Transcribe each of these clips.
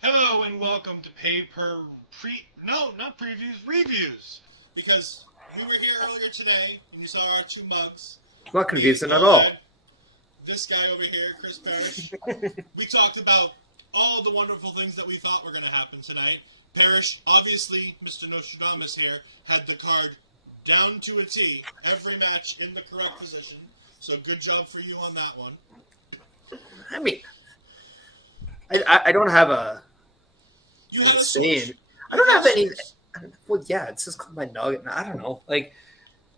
Hello and welcome to not previews, reviews. Because we were here earlier today and you saw our two mugs. Not Me, confusing at all. this guy over here, Chris Parrish. We talked about all the wonderful things that we thought were going to happen tonight. Parrish, obviously, Mr. Nostradamus here, had the card down to a T, every match in the correct position. So good job for you on that one. I mean, I don't have a You had insane. I don't have any. Well, yeah, it's just called my nugget. I don't know. Like,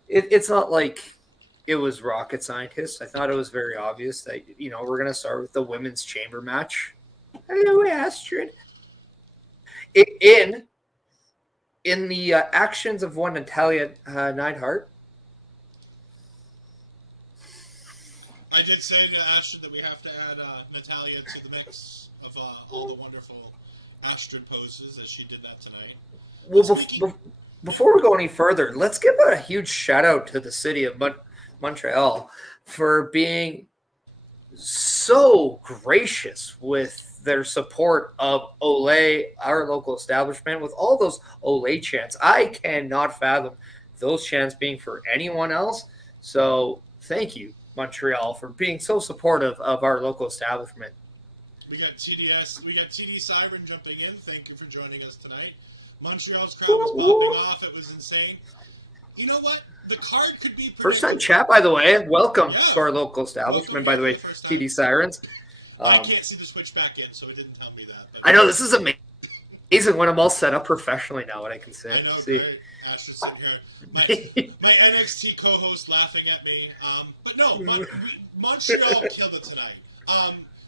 it's not like it was rocket scientist. I thought it was very obvious that we're gonna start with the women's chamber match. Hello, Astrid. In the actions of one Natalia Neidhart. I did say to Astrid that we have to add Natalia to the mix of all the wonderful Astrid poses, as she did that tonight. Well, before we go any further, let's give a huge shout out to the city of Montreal for being so gracious with their support of Olay, our local establishment, with all those Olay chants. I cannot fathom those chants being for anyone else. So thank you, Montreal, for being so supportive of our local establishment. We got TD Siren jumping in. Thank you for joining us tonight. Montreal's crowd was popping off. It was insane. You know what? The card could be first time chat, by the way. Welcome to our local establishment, by the way, TD Sirens. I can't see the switch back in, so it didn't tell me that. I know, this is amazing when I'm all set up professionally now, what I can say. I know, great. Ashton's sitting here. My NXT co-host laughing at me. But no, Montreal killed it tonight.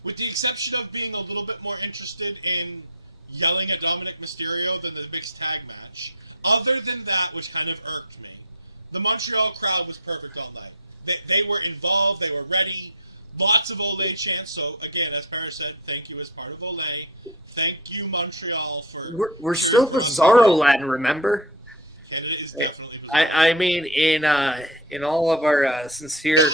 With the exception of being a little bit more interested in yelling at Dominic Mysterio than the mixed tag match. Other than that, which kind of irked me, the Montreal crowd was perfect all night. They were involved, they were ready, lots of Olay chants. So again, as Paris said, thank you as part of Olay. Thank you, Montreal, for... We're still Bizarro Land, remember? Canada is definitely Bizarro. I mean, in all of our sincere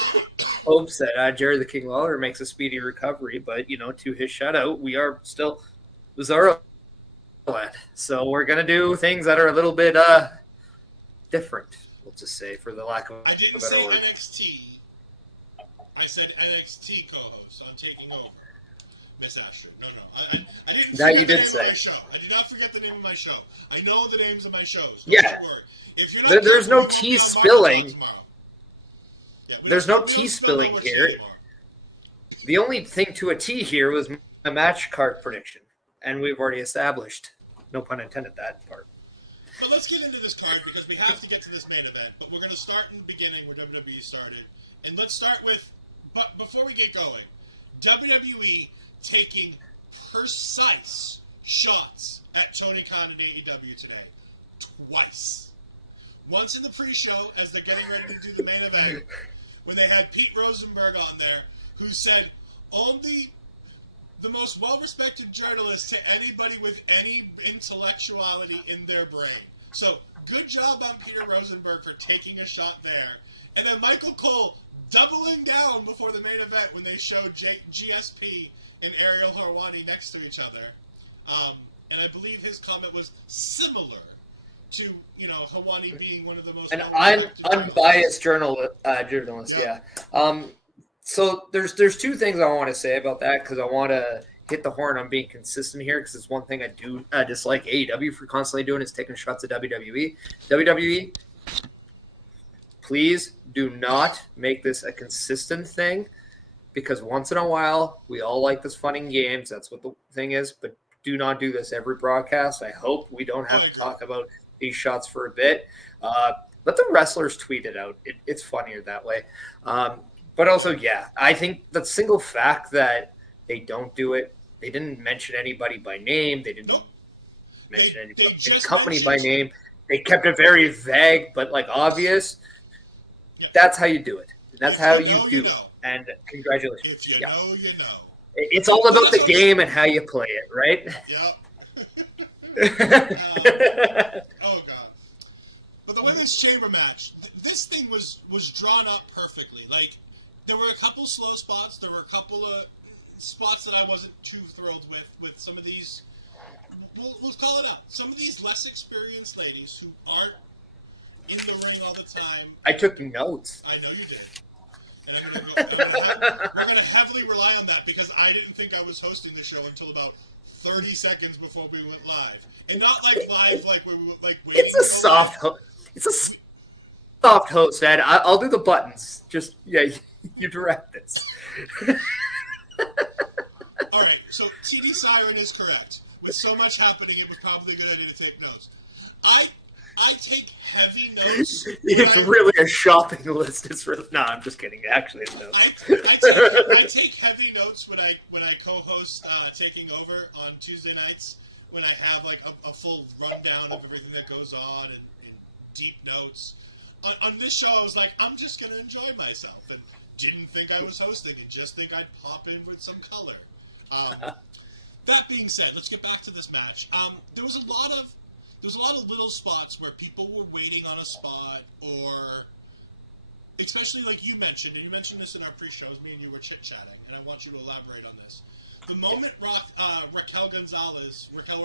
hopes that Jerry the King Lawler makes a speedy recovery, but, to his shout out, we are still Bizarro Land. So we're going to do things that are a little bit different, we'll just say, for the lack of a better word. I didn't say NXT. I said NXT co-host on taking over. Miss Astrid. No. I didn't forget the name of my show. I did not forget the name of my show. I know the names of my shows. Yeah. If you're not there's no tea spilling. Yeah, there's no tea spilling here. The only thing to a T here was a match card prediction. And we've already established. No pun intended, that part. But let's get into this card because we have to get to this main event. But we're going to start in the beginning where WWE started. And let's start with, but before we get going, WWE taking precise shots at Tony Khan and AEW today. Twice. Once in the pre-show as they're getting ready to do the main event, when they had Pete Rosenberg on there, who said, only the most well-respected journalist to anybody with any intellectuality in their brain. So, good job on Peter Rosenberg for taking a shot there. And then Michael Cole doubling down before the main event when they showed GSP and Ariel Helwani next to each other. And I believe his comment was similar to, Helwani being one of the most... An unbiased journalist, yeah. So there's two things I want to say about that because I want to hit the horn on being consistent here because it's one thing I do dislike AEW for constantly doing is taking shots at WWE. WWE, please do not make this a consistent thing because once in a while we all like this fun and games. That's what the thing is, but do not do this every broadcast. I hope we don't have to talk about these shots for a bit. Let the wrestlers tweet it out. It's funnier that way. But also, yeah, I think the single fact that they don't do it, they didn't mention anybody by name, they didn't mention any company by name, they kept it very vague but obvious. Yeah. That's how you do it. That's how you do it. And congratulations. If you know, you know. It's all about the game and how you play it, right? Yep. Oh, God. But the women's chamber match, this thing was drawn up perfectly. There were a couple slow spots. There were a couple of spots that I wasn't too thrilled with some of these we'll call it up. Some of these less experienced ladies who aren't in the ring all the time. I took notes. I know you did. And we're going to heavily rely on that because I didn't think I was hosting the show until about 30 seconds before we went live. And not like live, like we were like waiting. It's a soft host, Ed. I'll do the buttons. Just, yeah, you direct this. All right, so TD Siren is correct. With so much happening, it was probably a good idea to take notes. I take heavy notes. It's really a shopping list. It's really no. I'm just kidding. Actually, it's notes. I take heavy notes when I co-host Taking Over on Tuesday nights when I have like a full rundown of everything that goes on and deep notes. On this show, I was like, I'm just gonna enjoy myself and didn't think I was hosting and just think I'd pop in with some color. That being said, let's get back to this match. There was a lot of little spots where people were waiting on a spot, or especially like you mentioned, and you mentioned this in our pre-shows, me and you were chit-chatting, and I want you to elaborate on this. The moment Raquel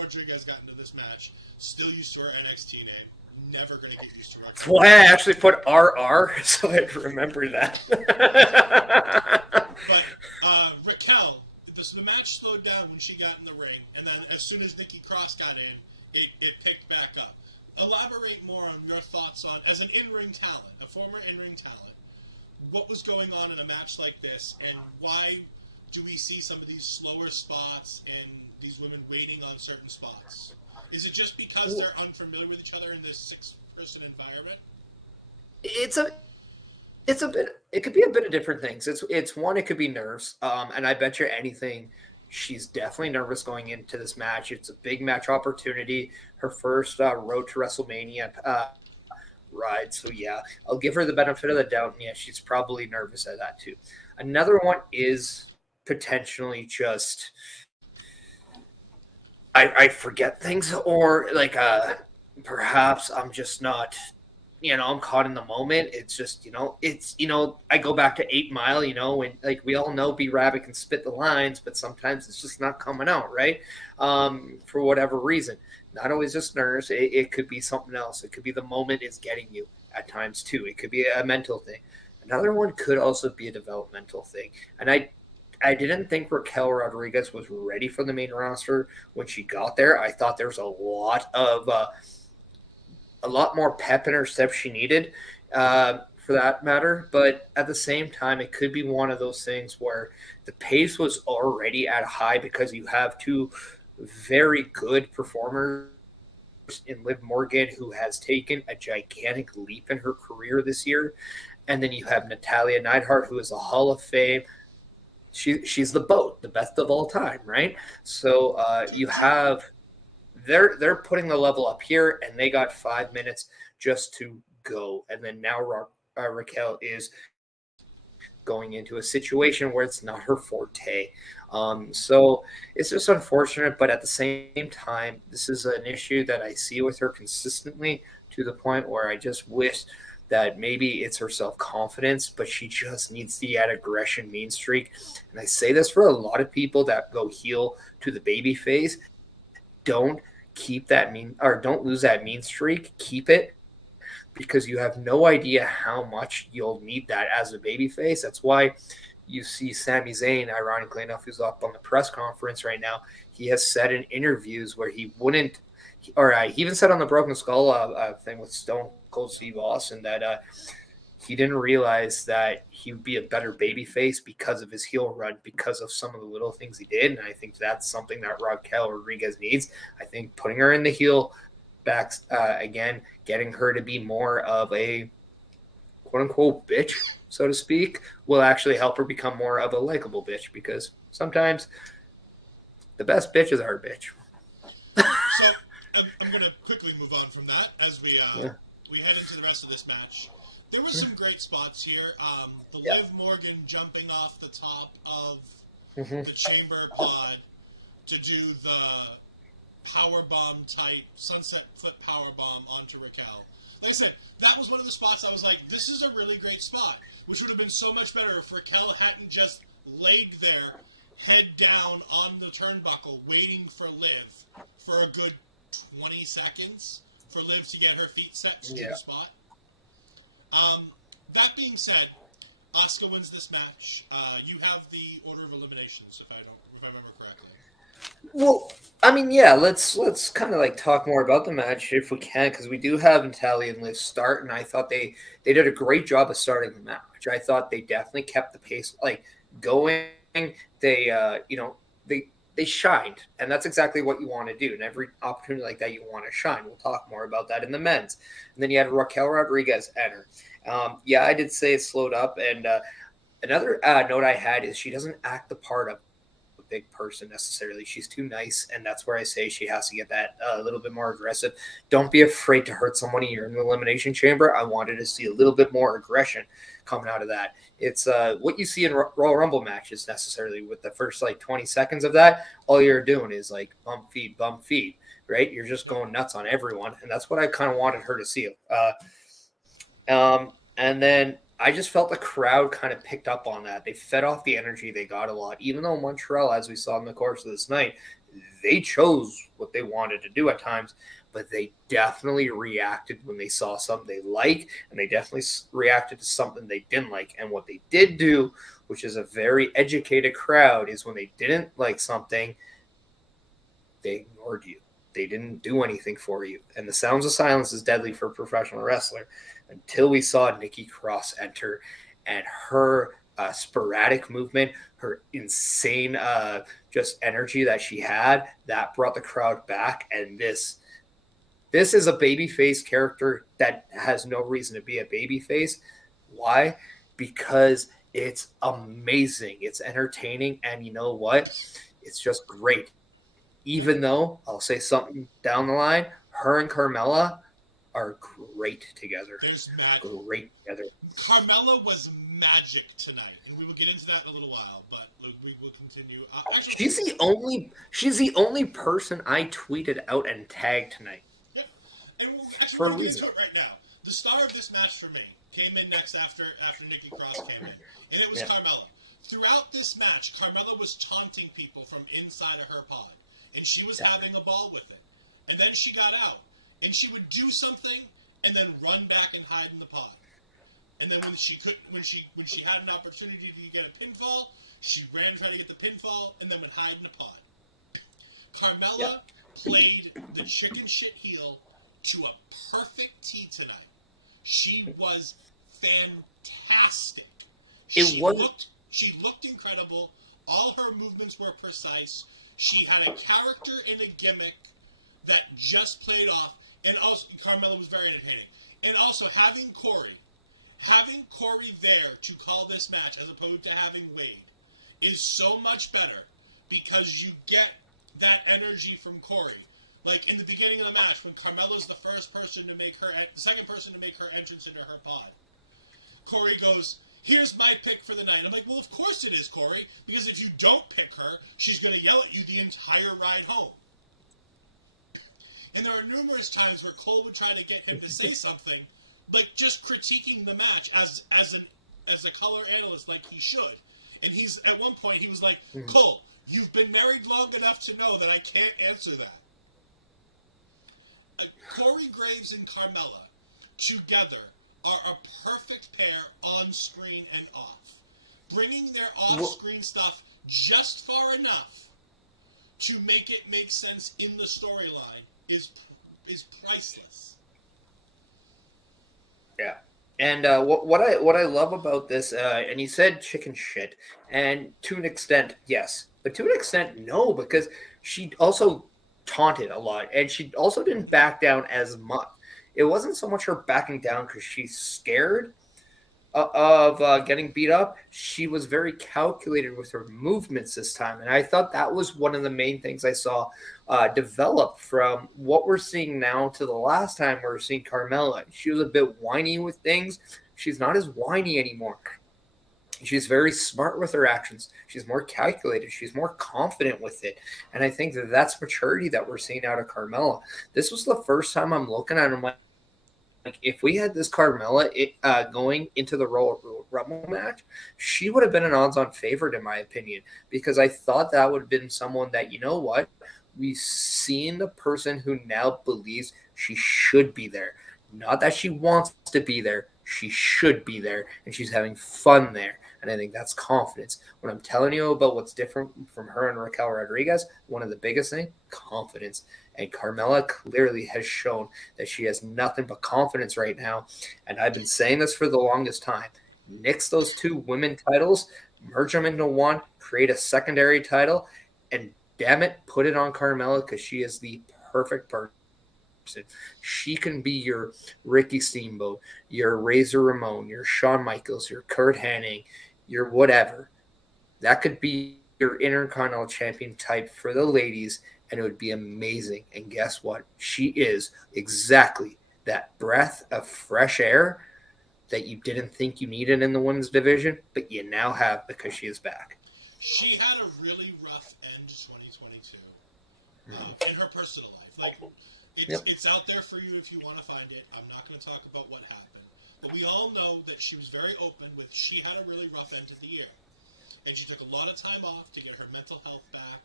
Rodriguez got into this match, still used to her NXT name, never going to get used to Raquel. That's why I actually put RR, so I remember that. But Raquel, the match slowed down when she got in the ring, and then as soon as Nikki Cross got in, it picked back up. Elaborate more on your thoughts on, as an in-ring talent, a former in-ring talent, what was going on in a match like this, and why do we see some of these slower spots and these women waiting on certain spots? Is it just because they're unfamiliar with each other in this six-person environment? It's a bit. It could be a bit of different things. It's one. It could be nerves. And I bet you anything, she's definitely nervous going into this match. It's a big match opportunity. Her first road to WrestleMania ride. So yeah, I'll give her the benefit of the doubt. And yeah, she's probably nervous at that too. Another one is potentially just I forget things, or like perhaps I'm just not. I'm caught in the moment. It's just, I go back to 8 Mile, and like we all know B-Rabbit can spit the lines, but sometimes it's just not coming out, right? For whatever reason. Not always just nerves. It could be something else. It could be the moment is getting you at times too. It could be a mental thing. Another one could also be a developmental thing. And I didn't think Raquel Rodriguez was ready for the main roster when she got there. I thought there was a lot more pep in her step she needed, for that matter. But at the same time, it could be one of those things where the pace was already at a high because you have two very good performers in Liv Morgan, who has taken a gigantic leap in her career this year. And then you have Natalia Neidhart, who is a Hall of Fame. She's the GOAT, the best of all time, right? So you have... They're putting the level up here, and they got 5 minutes just to go. And then now Raquel is going into a situation where it's not her forte. So it's just unfortunate, but at the same time, this is an issue that I see with her consistently, to the point where I just wish that maybe it's her self-confidence, but she just needs the aggression mean streak. And I say this for a lot of people that go heel to the baby phase. Don't lose that mean streak. Keep it, because you have no idea how much you'll need that as a babyface. That's why you see Sami Zayn, ironically enough, who's up on the press conference right now. He has said in interviews where he wouldn't, or he even said on the Broken Skull thing with Stone Cold Steve Austin that he didn't realize that he would be a better babyface because of his heel run, because of some of the little things he did. And I think that's something that Raquel Rodriguez needs. I think putting her in the heel back again, getting her to be more of a quote-unquote bitch, so to speak, will actually help her become more of a likable bitch, because sometimes the best bitch is our bitch. So I'm going to quickly move on from that as we head into the rest of this match. There were some great spots here. Liv Morgan jumping off the top of the chamber pod to do the powerbomb type sunset flip powerbomb onto Raquel. Like I said, that was one of the spots I was like, this is a really great spot, which would have been so much better if Raquel hadn't just laid there head down on the turnbuckle, waiting for Liv for a good 20 seconds for Liv to get her feet set to the spot. That being said, Asuka wins this match. You have the order of eliminations, if I remember correctly. Well, I mean, yeah, let's kind of like talk more about the match if we can, because we do have Natalia and Liv start, and I thought they did a great job of starting the match. I thought they definitely kept the pace like going. They they shined, and that's exactly what you want to do. And every opportunity like that, you want to shine. We'll talk more about that in the men's. And then you had Raquel Rodriguez enter. Yeah, I did say it slowed up, and another note I had is she doesn't act the part of big person necessarily. She's too nice, and that's where I say she has to get that a little bit more aggressive. Don't be afraid to hurt someone. You're in the Elimination Chamber. I wanted to see a little bit more aggression coming out of that. It's what you see in Royal Rumble matches necessarily. With the first like 20 seconds of that, all you're doing is like bump feed, right? You're just going nuts on everyone, and that's what I kind of wanted her to see. And then I just felt the crowd kind of picked up on that. They fed off the energy they got a lot. Even though Montreal, as we saw in the course of this night, they chose what they wanted to do at times, but they definitely reacted when they saw something they like, and they definitely reacted to something they didn't like. And what they did do, which is a very educated crowd, is when they didn't like something, they ignored you. They didn't do anything for you. And the sounds of silence is deadly for a professional wrestler. Until we saw Nikki Cross enter, and her sporadic movement, her insane just energy that she had, that brought the crowd back. And this is a babyface character that has no reason to be a babyface. Why? Because it's amazing. It's entertaining. And you know what? It's just great. Even though I'll say something down the line, her and Carmella are great together. There's magic. Great together. Carmella was magic tonight, and we will get into that in a little while. But we will continue. She's the only person I tweeted out and tagged tonight. Yeah, and we're going to get into it right now. The star of this match for me came in next after Nikki Cross came in, and it was Carmella. Throughout this match, Carmella was taunting people from inside of her pod, and she was having a ball with it. And then she got out. And she would do something and then run back and hide in the pod. And then when she had an opportunity to get a pinfall, she ran trying to get the pinfall and then would hide in the pod. Carmella played the chicken shit heel to a perfect T tonight. She was fantastic. She looked incredible. All her movements were precise. She had a character and a gimmick that just played off. And also, Carmella was very entertaining. And also, having Corey there to call this match as opposed to having Wade is so much better because you get that energy from Corey. Like in the beginning of the match, when Carmella's the second person to make her entrance into her pod, Corey goes, "Here's my pick for the night." And I'm like, well, of course it is, Corey, because if you don't pick her, she's going to yell at you the entire ride home. And there are numerous times where Cole would try to get him to say something, like just critiquing the match as a color analyst, like he should. And at one point he was like, "Cole, you've been married long enough to know that I can't answer that." Corey Graves and Carmella together are a perfect pair on screen and off, bringing their off-screen stuff just far enough to make it make sense in the storyline. Is priceless. Yeah, and what I love about this, and you said chicken shit, and to an extent, yes, but to an extent, no, because she also taunted a lot, and she also didn't back down as much. It wasn't so much her backing down because she's scared of getting beat up. She was very calculated with her movements this time, and I thought that was one of the main things I saw develop from what we're seeing now to the last time we were seeing Carmella. She was a bit whiny with things. She's not as whiny anymore. She's very smart with her actions. She's more calculated. She's more confident with it, and I think that's maturity that we're seeing out of Carmella. This was the first time I'm looking at her like if we had this Carmella going into the Royal Rumble match, she would have been an odds-on favorite in my opinion, because I thought that would have been someone that, you know what, we've seen the person who now believes she should be there. Not that she wants to be there, she should be there, and she's having fun there. And I think that's confidence. When I'm telling you about what's different from her and Raquel Rodriguez, one of the biggest things, confidence. And Carmella clearly has shown that she has nothing but confidence right now. And I've been saying this for the longest time. Nix those two women titles, merge them into one, create a secondary title, and damn it, put it on Carmella because she is the perfect person. She can be your Ricky Steamboat, your Razor Ramon, your Shawn Michaels, your Kurt Hennig, your whatever. That could be your Intercontinental Champion type for the ladies, and it would be amazing. And guess what? She is exactly that breath of fresh air that you didn't think you needed in the women's division, but you now have because she is back. She had a really rough end to 2022 in her personal life. Like, it's out there for you if you want to find it. I'm not going to talk about what happened. But we all know that she was very open with she had a really rough end to the year. And she took a lot of time off to get her mental health back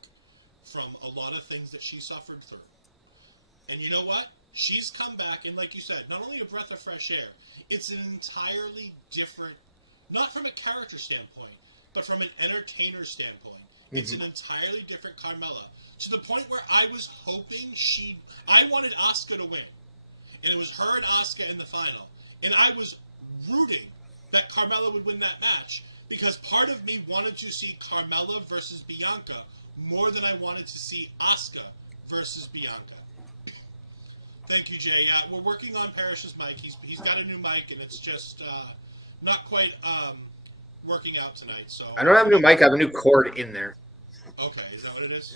from a lot of things that she suffered through. And you know what? She's come back, and like you said, not only a breath of fresh air, it's an entirely different, not from a character standpoint, but from an entertainer standpoint. It's an entirely different Carmella. To the point where I was hoping I wanted Asuka to win. And it was her and Asuka in the final. And I was rooting that Carmella would win that match because part of me wanted to see Carmella versus Bianca more than I wanted to see Asuka versus Bianca. Thank you, Jay. Yeah, we're working on Parrish's mic. He's got a new mic, and it's just not quite working out tonight. So I don't have a new mic. I have a new cord in there. Okay, is that what it is?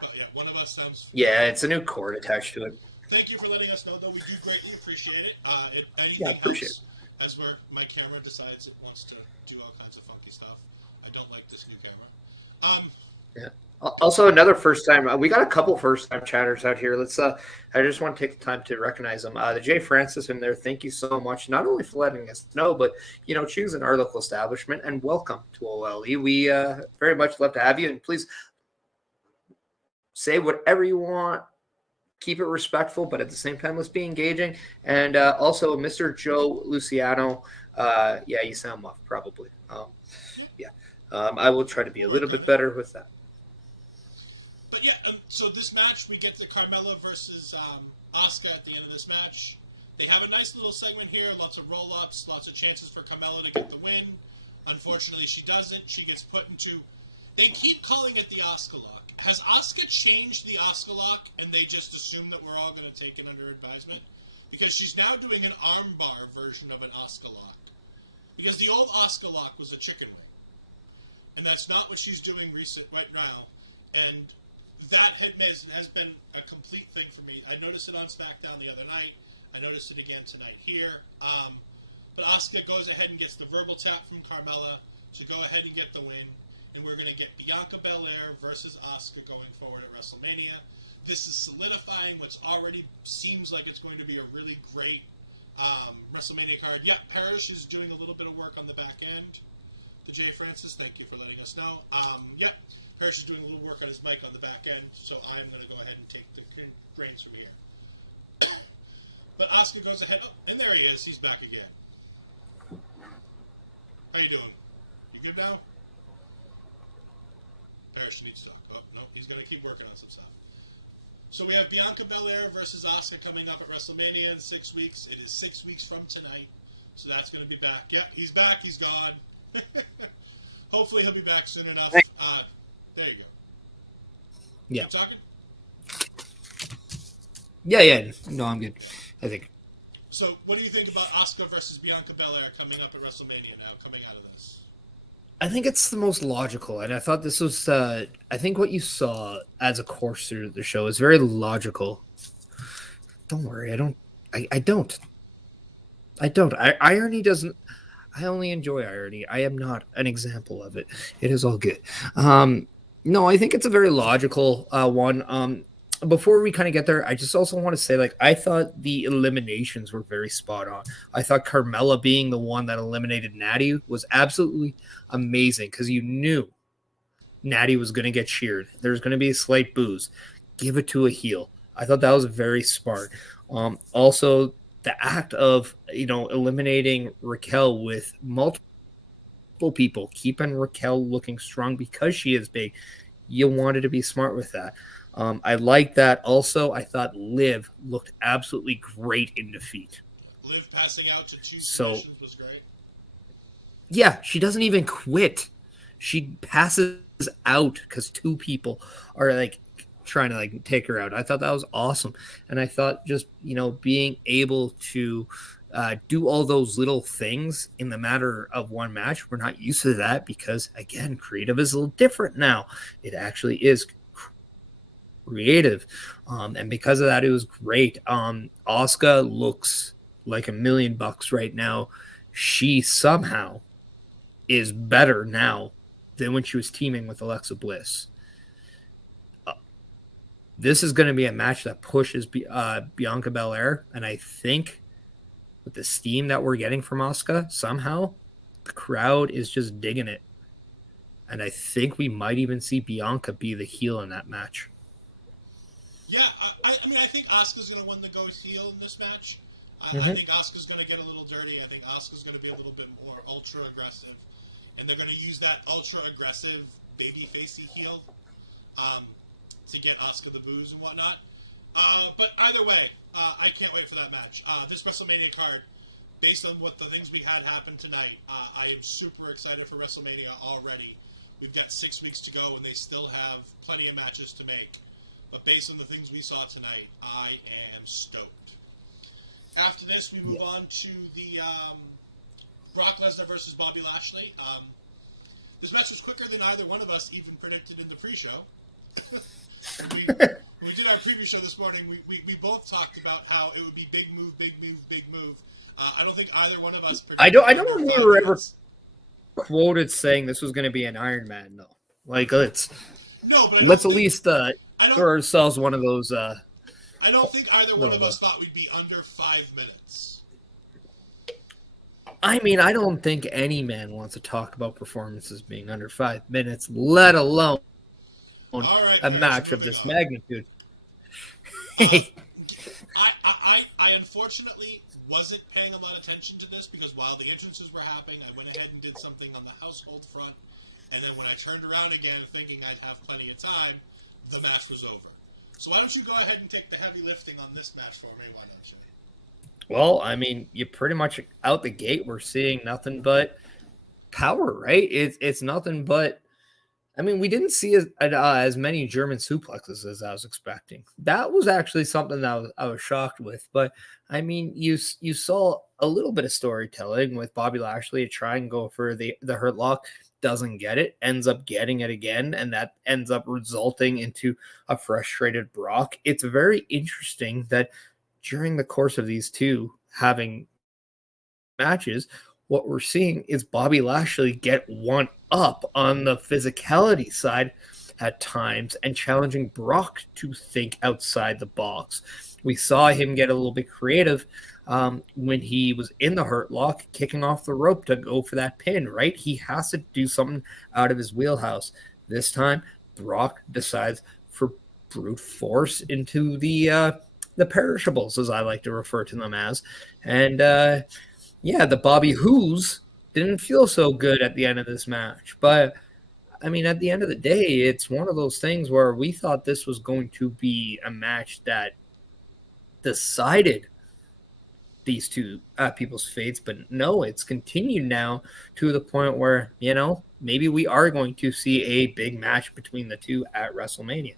But yeah, one of us sounds... Yeah, it's a new cord attached to it. Thank you for letting us know, though. We do greatly appreciate it. Yeah, appreciate it. As where my camera decides it wants to do all kinds of funky stuff. I don't like this new camera. Yeah. Also, another first time. We got a couple first time chatters out here. Let's. I just want to take the time to recognize them. The Jay Francis in there. Thank you so much, not only for letting us know, but choosing our local establishment, and welcome to OLE. We very much love to have you, and please say whatever you want. Keep it respectful, but at the same time, let's be engaging. And also, Mr. Joe Luciano. Yeah, you sound muff, probably. I will try to be a little bit better with that. But yeah, so this match, we get the Carmella versus Asuka at the end of this match. They have a nice little segment here, lots of roll-ups, lots of chances for Carmella to get the win. Unfortunately, she doesn't. She gets put into... They keep calling it the Asuka lock. Has Asuka changed the Asuka lock, and they just assume that we're all going to take it under advisement? Because she's now doing an armbar version of an Asuka lock. Because the old Asuka lock was a chicken wing. And that's not what she's doing right now. And that has been a complete thing for me. I noticed it on SmackDown the other night. I noticed it again tonight here. But Asuka goes ahead and gets the verbal tap from Carmella to go ahead and get the win. And we're going to get Bianca Belair versus Asuka going forward at WrestleMania. This is solidifying what's already seems like it's going to be a really great WrestleMania card. Yeah, Parrish is doing a little bit of work on the back end. To Jay Francis, thank you for letting us know. Parrish is doing a little work on his mic on the back end, so I'm going to go ahead and take the reins from here. But Asuka goes ahead. Oh, and there he is. He's back again. How you doing? You good now? Parrish needs to talk. Oh, no, he's going to keep working on some stuff. So we have Bianca Belair versus Asuka coming up at WrestleMania in 6 weeks. It is 6 weeks from tonight, so that's going to be back. Yep, he's back. He's gone. Hopefully he'll be back soon enough. There you go. Yeah. You talking? Yeah. No, I'm good. I think. So, what do you think about Asuka versus Bianca Belair coming up at WrestleMania now, coming out of this? I think it's the most logical, and I thought this was. I think what you saw as a course through the show is very logical. Don't worry, I don't. Irony doesn't. I only enjoy irony. I am not an example of it. It is all good. No, I think it's a very logical one. before we kind of get there, I just also want to say, like, I thought the eliminations were very spot on. I thought Carmella being the one that eliminated Natty was absolutely amazing because you knew Natty was going to get cheered. There's going to be a slight booze. Give it to a heel. I thought that was very smart. Also, the act of eliminating Raquel with multiple people, keeping Raquel looking strong because she is big. You wanted to be smart with that. I like that. Also, I thought Liv looked absolutely great in defeat. Liv passing out to two submissions was great. Yeah, she doesn't even quit. She passes out because two people are like trying to like take her out. I thought that was awesome. And I thought just, being able to do all those little things in the matter of one match, we're not used to that because, again, creative is a little different now. It actually is creative. And because of that, it was great. Asuka looks like $1,000,000 right now. She somehow is better now than when she was teaming with Alexa Bliss. This is going to be a match that pushes Bianca Belair, and I think with the steam that we're getting from Asuka, somehow the crowd is just digging it. And I think we might even see Bianca be the heel in that match. Yeah, I think Asuka's going to win the go heel in this match. I think Asuka's going to get a little dirty. I think Asuka's going to be a little bit more ultra aggressive. And they're going to use that ultra aggressive baby-facey heel to get Asuka the booze and whatnot. But either way, I can't wait for that match. This WrestleMania card, based on what the things we had happen tonight, I am super excited for WrestleMania already. We've got 6 weeks to go, and they still have plenty of matches to make. But based on the things we saw tonight, I am stoked. After this, we move on to the Brock Lesnar versus Bobby Lashley. This match was quicker than either one of us even predicted in the pre-show. When we did our preview show this morning, we both talked about how it would be big move, big move, big move. I don't think either one of us predicted. I don't know if we were ever quoted saying this was going to be an Iron Man, though. Like, let's at least give ourselves one of those. I don't think either one of us thought we'd be under 5 minutes. I mean, I don't think any man wants to talk about performances being under 5 minutes, let alone a match of this magnitude. I unfortunately wasn't paying a lot of attention to this because while the entrances were happening, I went ahead and did something on the household front, and then when I turned around again thinking I'd have plenty of time, the match was over. So why don't you go ahead and take the heavy lifting on this match for me? Why don't you? Well, I mean, you pretty much out the gate, we're seeing nothing but power, right? It's nothing but. I mean, we didn't see as many German suplexes as I was expecting. That was actually something that I was shocked with. But I mean, you saw a little bit of storytelling with Bobby Lashley try and go for the hurt lock, doesn't get it, ends up getting it again, and that ends up resulting into a frustrated Brock. It's very interesting that during the course of these two having matches, what we're seeing is Bobby Lashley get one up on the physicality side at times and challenging Brock to think outside the box. We saw him get a little bit creative when he was in the hurt lock, kicking off the rope to go for that pin, right? He has to do something out of his wheelhouse. This time, Brock decides for brute force into the perishables, as I like to refer to them as. And the Bobby Who's didn't feel so good at the end of this match. But, I mean, at the end of the day, it's one of those things where we thought this was going to be a match that decided these two people's fates. But no, it's continued now to the point where, maybe we are going to see a big match between the two at WrestleMania.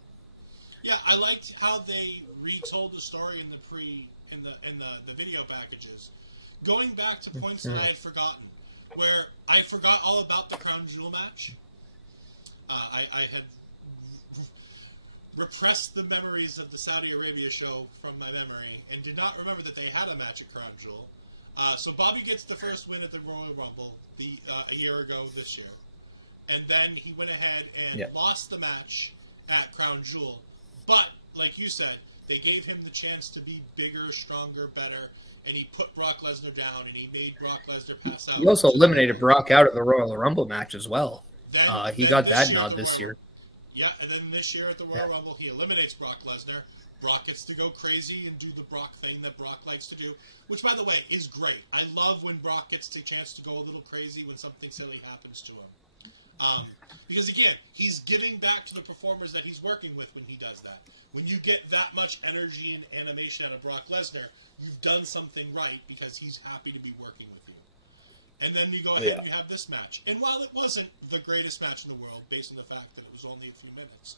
Yeah, I liked how they retold the story in the video packages. Going back to points that I had forgotten, where I forgot all about the Crown Jewel match. I had repressed the memories of the Saudi Arabia show from my memory and did not remember that they had a match at Crown Jewel. So Bobby gets the first win at the Royal Rumble a year ago this year. And then he went ahead and lost the match at Crown Jewel. But like you said, they gave him the chance to be bigger, stronger, better, and he put Brock Lesnar down, and he made Brock Lesnar pass out. He also eliminated Brock out of the Royal Rumble match as well. He Then got this that year nod at the this year. Yeah, and then this year at the Royal Rumble, he eliminates Brock Lesnar. Brock gets to go crazy and do the Brock thing that Brock likes to do, which, by the way, is great. I love when Brock gets the chance to go a little crazy when something silly happens to him. Because, again, he's giving back to the performers that he's working with when he does that. When you get that much energy and animation out of Brock Lesnar, you've done something right because he's happy to be working with you. And then you go ahead and you have this match. And while it wasn't the greatest match in the world, based on the fact that it was only a few minutes,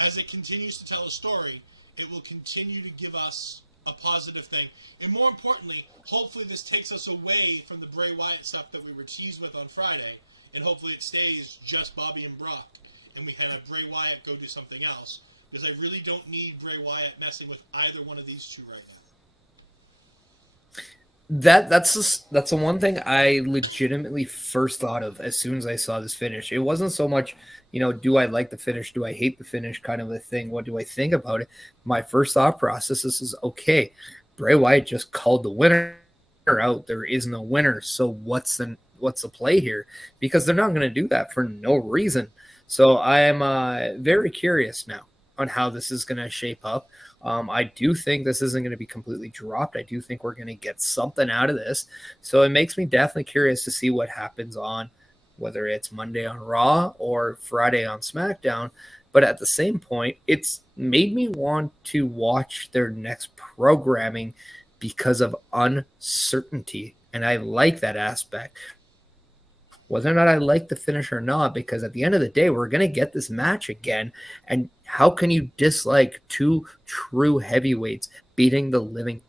as it continues to tell a story, it will continue to give us a positive thing. And more importantly, hopefully this takes us away from the Bray Wyatt stuff that we were teased with on Friday, and hopefully it stays just Bobby and Brock, and we can have Bray Wyatt go do something else, because I really don't need Bray Wyatt messing with either one of these two right now. That's the one thing I legitimately first thought of as soon as I saw this finish. It wasn't so much, do I like the finish? Do I hate the finish? Kind of a thing. What do I think about it? My first thought process is okay. Bray Wyatt just called the winner out. There is no winner. So what's the play here? Because they're not going to do that for no reason. So I am very curious now on how this is going to shape up. I do think this isn't going to be completely dropped. I do think we're going to get something out of this. So it makes me definitely curious to see what happens on whether it's Monday on Raw or Friday on SmackDown. But at the same point, it's made me want to watch their next programming because of uncertainty. And I like that aspect. Whether or not I like the finish or not, because at the end of the day, we're going to get this match again. And how can you dislike two true heavyweights beating the living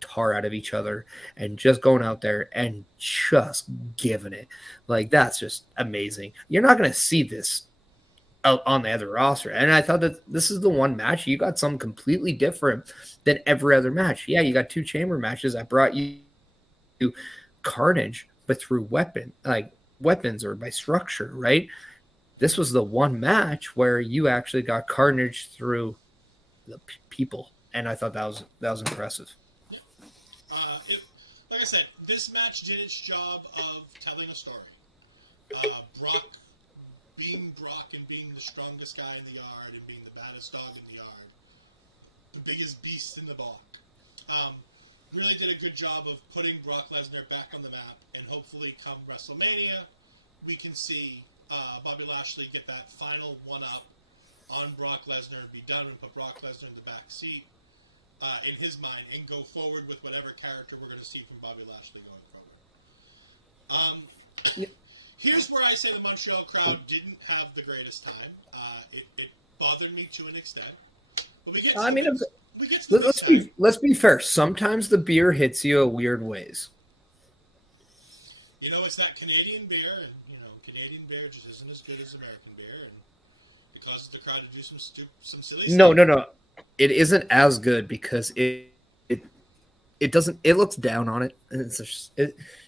tar out of each other and just going out there and just giving it? Like, that's just amazing. You're not going to see this out on the other roster. And I thought that this is the one match you got something completely different than every other match. Yeah, you got two chamber matches that brought you carnage, but through weapons or by structure, right? This was the one match where you actually got carnage through the people, and I thought that was impressive. Yeah. Like I said, this match did its job of telling a story. Brock being Brock and being the strongest guy in the yard and being the baddest dog in the yard, the biggest beast in the block. Really did a good job of putting Brock Lesnar back on the map, and hopefully come WrestleMania, we can see Bobby Lashley get that final one-up on Brock Lesnar, be done and put Brock Lesnar in the back seat in his mind, and go forward with whatever character we're going to see from Bobby Lashley going forward. Here's where I say the Montreal crowd didn't have the greatest time. It bothered me to an extent. But we get let's be fair. Sometimes the beer hits you in weird ways. It's that Canadian beer, and Canadian beer just isn't as good as American beer, and it causes the crowd to do some silly stuff. No. It isn't as good because it doesn't. It looks down on it.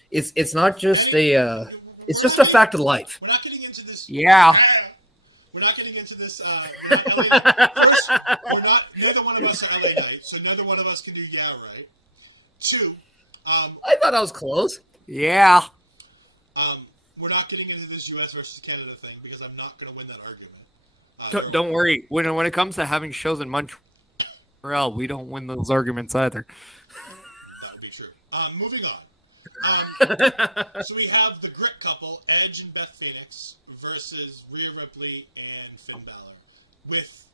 It's not just it's just a fact of life. We're not getting into this. Yeah. We're not getting into this. First, neither one of us are LA Knight, so neither one of us can do yeah right. Two, I thought I was close. Yeah. We're not getting into this U.S. versus Canada thing because I'm not going to win that argument. Don't worry. When it comes to having shows in Montreal, we don't win those arguments either. That would be true. Moving on. So we have the Grit couple, Edge and Beth Phoenix, versus Rhea Ripley and Finn Balor, with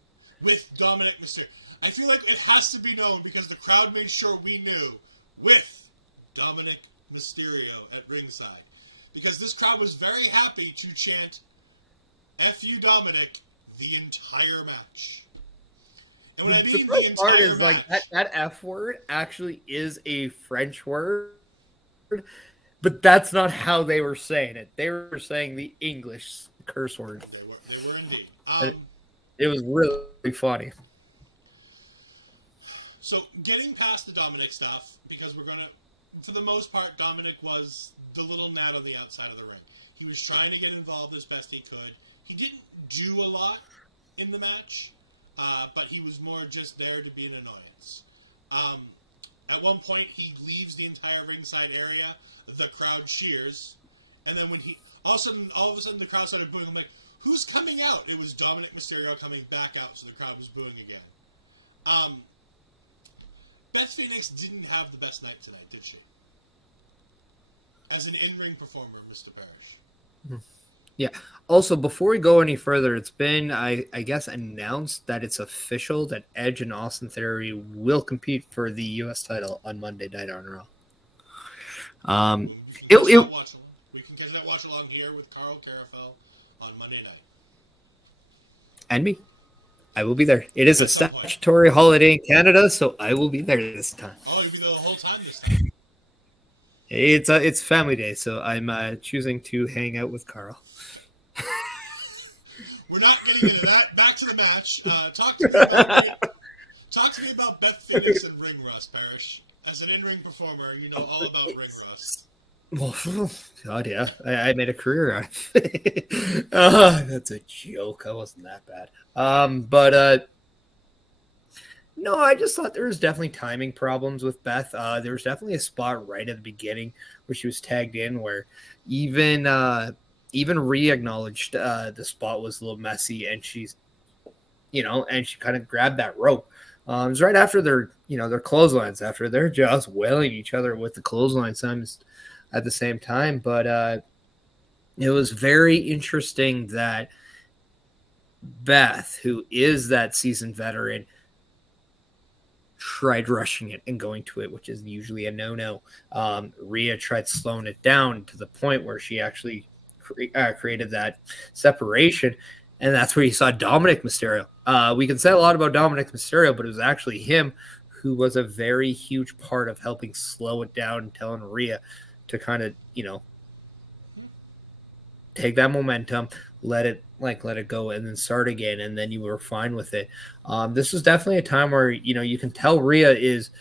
Dominic Mysterio. I feel like it has to be known because the crowd made sure we knew, with Dominic Mysterio at ringside, because this crowd was very happy to chant "F you, Dominic" the entire match. And when I mean the entire part is match, like that F word actually is a French word. But that's not how they were saying it. They were saying the English curse word. They were indeed. It was really funny. So getting past the Dominic stuff, because we're going to, for the most part, Dominic was the little gnat on the outside of the ring. He was trying to get involved as best he could. He didn't do a lot in the match. but he was more just there to be an annoyance. At one point, he leaves the entire ringside area. The crowd cheers, and then when he all of a sudden, the crowd started booing. I'm like, who's coming out? It was Dominic Mysterio coming back out, so the crowd was booing again. Beth Phoenix didn't have the best night tonight, did she? As an in-ring performer, Mr. Parrish. Yeah. Also, before we go any further, it's been, I guess, announced that it's official that Edge and Austin Theory will compete for the U.S. title on Monday Night on Raw. We can catch that watch along here with Carl Carafel on Monday night. And me. I will be there. It is a statutory holiday in Canada, so I will be there this time. Oh, you'll be there the whole time this time. It's family day, so I'm choosing to hang out with Carl. We're not getting into that. Back to the match. Talk to me about Beth Phoenix and ring rust, Parrish. As an in-ring performer, you know all about ring rust. Well, God, yeah. I made a career out of it. That's a joke. I wasn't that bad. No, I just thought there was definitely timing problems with Beth. There was definitely a spot right at the beginning where she was tagged in where even Rhea acknowledged the spot was a little messy, and she's, and she kind of grabbed that rope. It was right after their clotheslines, after they're just wailing each other with the clotheslines at the same time. But it was very interesting that Beth, who is that seasoned veteran, tried rushing it and going to it, which is usually a no-no. Rhea tried slowing it down to the point where she actually created that separation, and that's where you saw Dominic Mysterio. We can say a lot about Dominic Mysterio, but it was actually him who was a very huge part of helping slow it down and telling Rhea to kind of, take that momentum, let it go, and then start again, and then you were fine with it. This was definitely a time where, you can tell Rhea is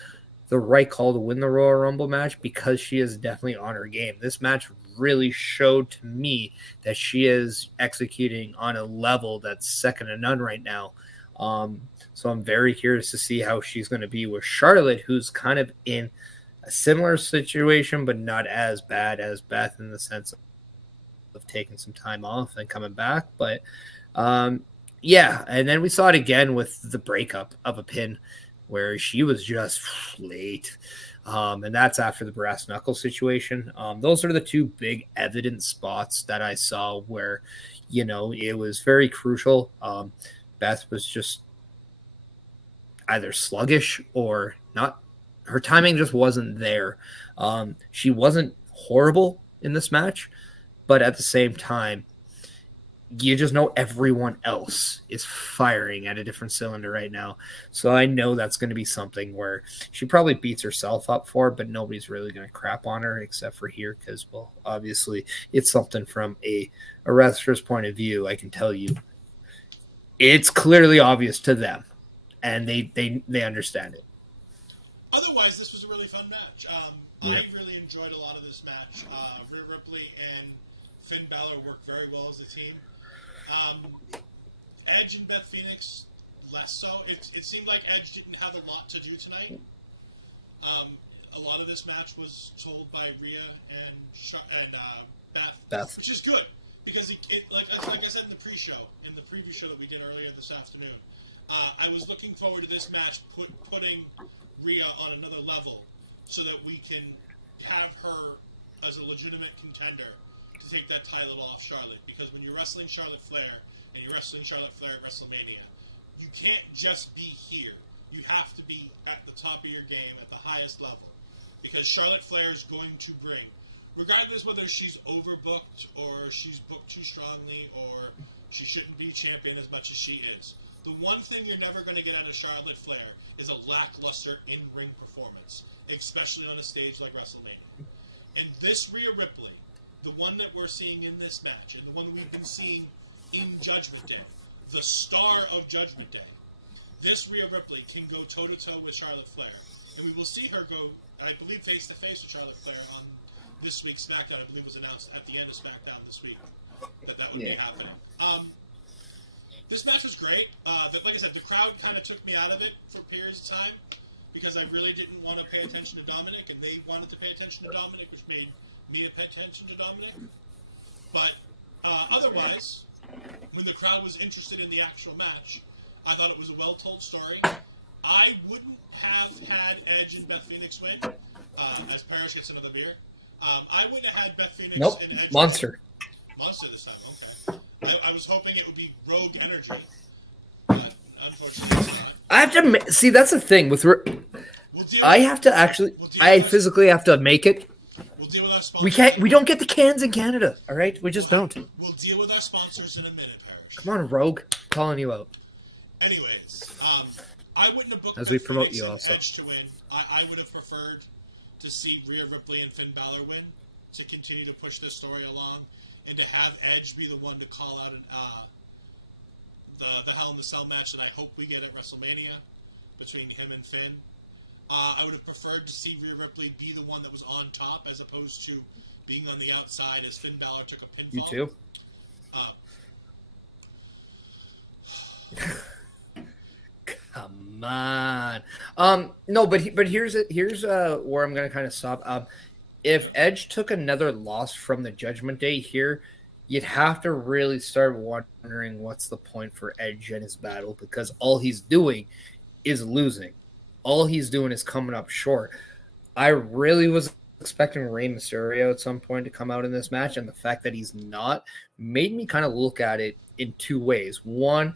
the right call to win the Royal Rumble match because she is definitely on her game. This match really showed to me that she is executing on a level that's second to none right now. So I'm very curious to see how she's going to be with Charlotte, who's kind of in a similar situation, but not as bad as Beth in the sense of taking some time off and coming back. But yeah, and then we saw it again with the breakup of a pin where she was just late. And that's after the brass knuckle situation. Those are the two big evident spots that I saw where, it was very crucial. Beth was just either sluggish or not. Her timing just wasn't there. She wasn't horrible in this match, but at the same time, you just know everyone else is firing at a different cylinder right now. So I know that's going to be something where she probably beats herself up for, but nobody's really going to crap on her except for here because, well, obviously it's something from a wrestler's point of view. I can tell you it's clearly obvious to them, and they understand it. Otherwise, this was a really fun match. I really enjoyed a lot of this match. Rhea Ripley and Finn Balor worked very well as a team. Edge and Beth Phoenix, less so. It seemed like Edge didn't have a lot to do tonight. A lot of this match was told by Rhea and Beth, which is good because like I said in the preview show that we did earlier this afternoon, I was looking forward to this match putting Rhea on another level so that we can have her as a legitimate contender to take that title off Charlotte, because when you're wrestling Charlotte Flair and you're wrestling Charlotte Flair at WrestleMania, you can't just be here. You have to be at the top of your game at the highest level, because Charlotte Flair is going to bring, regardless whether she's overbooked or she's booked too strongly or she shouldn't be champion as much as she is. The one thing you're never going to get out of Charlotte Flair is a lackluster in-ring performance, especially on a stage like WrestleMania. And this Rhea Ripley, the one that we're seeing in this match, and the one that we've been seeing in Judgment Day, the star of Judgment Day, this Rhea Ripley can go toe-to-toe with Charlotte Flair. And we will see her go, I believe, face-to-face with Charlotte Flair on this week's SmackDown. I believe it was announced at the end of SmackDown this week that would be happening. This match was great. Like I said, the crowd kind of took me out of it for periods of time because I really didn't want to pay attention to Dominic, and they wanted to pay attention to Dominic, which made me pay attention to Dominic. But otherwise, when the crowd was interested in the actual match, I thought it was a well-told story. I wouldn't have had Edge and Beth Phoenix win, as Parrish gets another beer. I wouldn't have had Beth Phoenix and Edge Monster. Monster this time, okay. I was hoping it would be Rogue Energy, but unfortunately it's not. I have to see. That's the thing with. I have to actually. I physically have to make it. We'll deal with our sponsors. We can't. We don't get the cans in Canada. All right, we just don't. We'll deal with our sponsors in a minute, Parrish. Come on, Rogue, calling you out. Anyways, I wouldn't have booked as we promote you also. Edge to win. I would have preferred to see Rhea Ripley and Finn Balor win to continue to push this story along, and to have Edge be the one to call out the Hell in the Cell match that I hope we get at WrestleMania between him and Finn. I would have preferred to see Rhea Ripley be the one that was on top as opposed to being on the outside as Finn Balor took a pinfall. You too? Come on. No, but here's where I'm going to kind of stop. If Edge took another loss from the Judgment Day here, you'd have to really start wondering what's the point for Edge in his battle, because all he's doing is losing. All he's doing is coming up short. I really was expecting Rey Mysterio at some point to come out in this match, and the fact that he's not made me kind of look at it in two ways. One,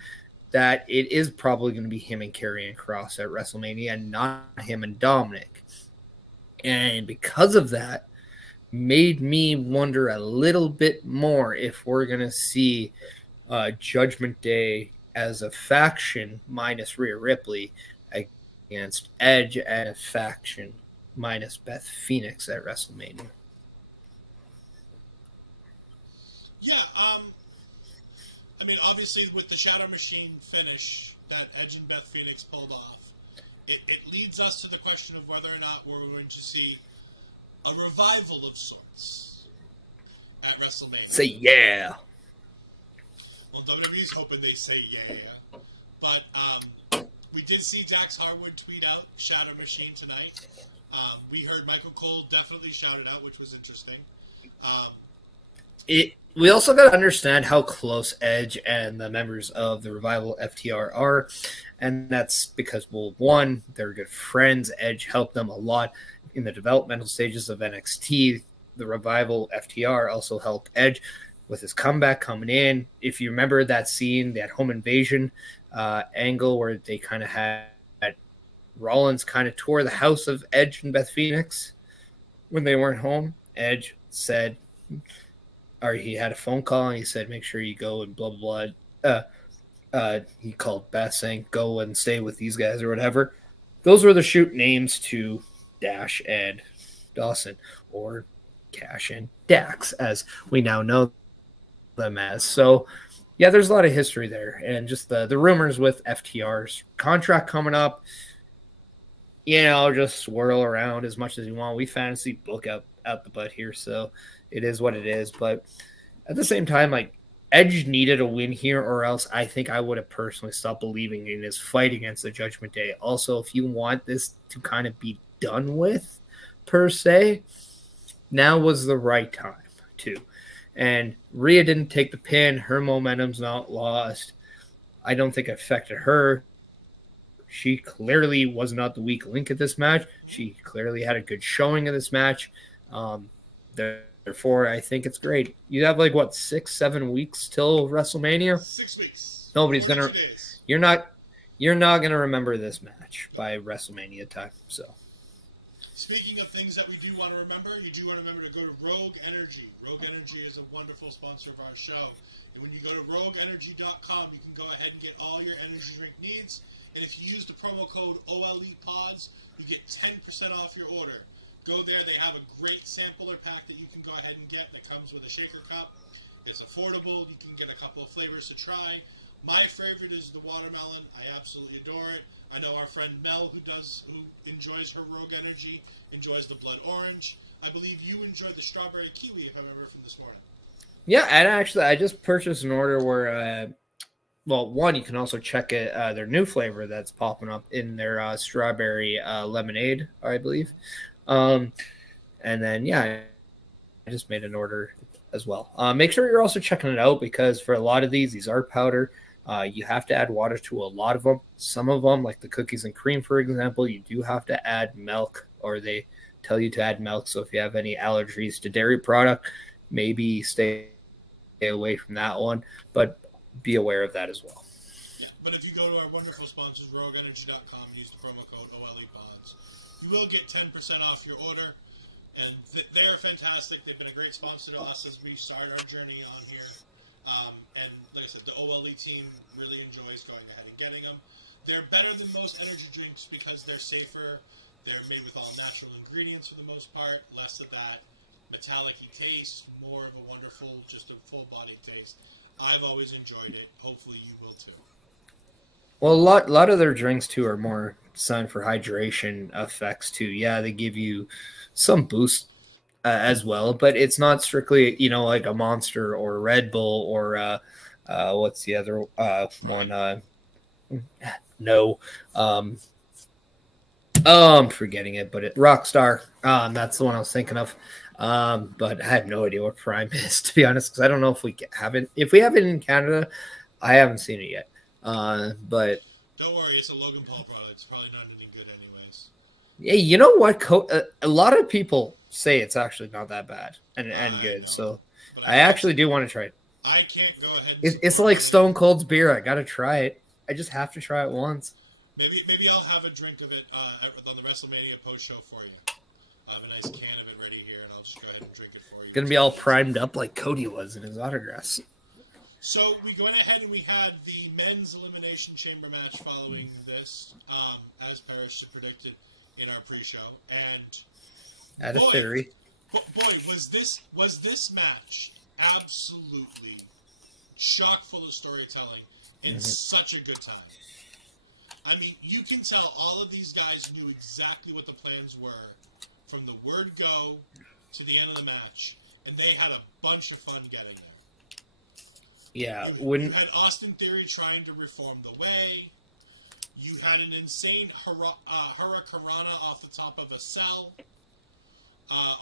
that it is probably going to be him and Karrion Kross at WrestleMania and not him and Dominic. And because of that, made me wonder a little bit more if we're going to see Judgment Day as a faction minus Rhea Ripley against Edge and a faction minus Beth Phoenix at WrestleMania. Yeah, I mean, obviously, with the Shadow Machine finish that Edge and Beth Phoenix pulled off, it leads us to the question of whether or not we're going to see a revival of sorts at WrestleMania. Say yeah. Well, WWE's hoping they say yeah. But we did see Dax Harwood tweet out Shadow Machine tonight. We heard Michael Cole definitely shout it out, which was interesting. We also got to understand how close Edge and the members of the Revival FTR are, and that's because, well, one, they're good friends. Edge helped them a lot in the developmental stages of NXT. The Revival FTR also helped Edge with his comeback coming in. If you remember that scene, that home invasion angle where they kind of had Rollins kind of tour the house of Edge and Beth Phoenix when they weren't home, Edge said, or he had a phone call and he said, make sure you go and blah, blah, blah. He called Beth saying, go and stay with these guys or whatever. Those were the shoot names to Dash and Dawson, or Cash and Dax, as we now know them as. So, yeah, there's a lot of history there. And just the rumors with FTR's contract coming up, just swirl around as much as you want. We fantasy book out the butt here, so it is what it is. But at the same time, like, Edge needed a win here, or else I think I would have personally stopped believing in his fight against the Judgment Day. Also, if you want this to kind of be done with, per se, now was the right time, too. And Rhea didn't take the pin. Her momentum's not lost. I don't think it affected her. She clearly was not the weak link at this match. She clearly had a good showing of this match. Therefore, I think it's great. You have 6-7 weeks till WrestleMania. 6 weeks. Nobody's gonna. You're not gonna remember this match by WrestleMania time. So. Speaking of things that we do want to remember, you do want to remember to go to Rogue Energy. Rogue Energy is a wonderful sponsor of our show. And when you go to rogueenergy.com, you can go ahead and get all your energy drink needs. And if you use the promo code OLEPODS, you get 10% off your order. Go there. They have a great sampler pack that you can go ahead and get that comes with a shaker cup. It's affordable. You can get a couple of flavors to try. My favorite is the watermelon. I absolutely adore it. I know our friend Mel, who enjoys her Rogue Energy, enjoys the blood orange. I believe you enjoyed the strawberry kiwi, if I remember from this morning. Yeah, and actually, I just purchased an order where well, one, you can also check it their new flavor that's popping up in their strawberry lemonade, I believe. Um, and then yeah, I just made an order as well. Make sure you're also checking it out because for a lot of these are powder. You have to add water to a lot of them. Some of them, like the cookies and cream, for example, you do have to add milk, or they tell you to add milk. So if you have any allergies to dairy product, maybe stay away from that one. But be aware of that as well. Yeah, but if you go to our wonderful sponsors, RogueEnergy.com, and use the promo code OLEPods, you will get 10% off your order. And they're fantastic. They've been a great sponsor to us as we start our journey on here. And like I said, the OLE team really enjoys going ahead and getting them. They're better than most energy drinks because they're safer. They're made with all natural ingredients for the most part. Less of that metallic-y taste. More of a wonderful, just a full-bodied taste. I've always enjoyed it. Hopefully you will too. Well, a lot of their drinks too are more designed for hydration effects too. Yeah, they give you some boost as well, but it's not strictly like a Monster or a Red Bull or what's the other one? No, I'm forgetting it, but Rockstar. That's the one I was thinking of. But I have no idea what Prime is, to be honest, because I don't know if we have it. If we have it in Canada, I haven't seen it yet. But don't worry, it's a Logan Paul product. It's probably not any good anyways. Yeah, you know what? A lot of people say it's actually not that bad and good. So I actually do want to try it. I can't go ahead. It's like Stone Cold's beer. I got to try it. I just have to try it once. Maybe I'll have a drink of it on the WrestleMania post show for you. I have a nice can of it ready here, and I'll just go ahead and drink it for you. Gonna be all primed up like Cody was in his autographs. So we went ahead and we had the men's Elimination Chamber match following this, as Parrish predicted in our pre-show, and had a theory. Boy, was this match absolutely chock full of storytelling in such a good time. I mean, you can tell all of these guys knew exactly what the plans were from the word go to the end of the match, and they had a bunch of fun getting there. Yeah, you had Austin Theory trying to reform the way. You had an insane Hurricanrana off the top of a cell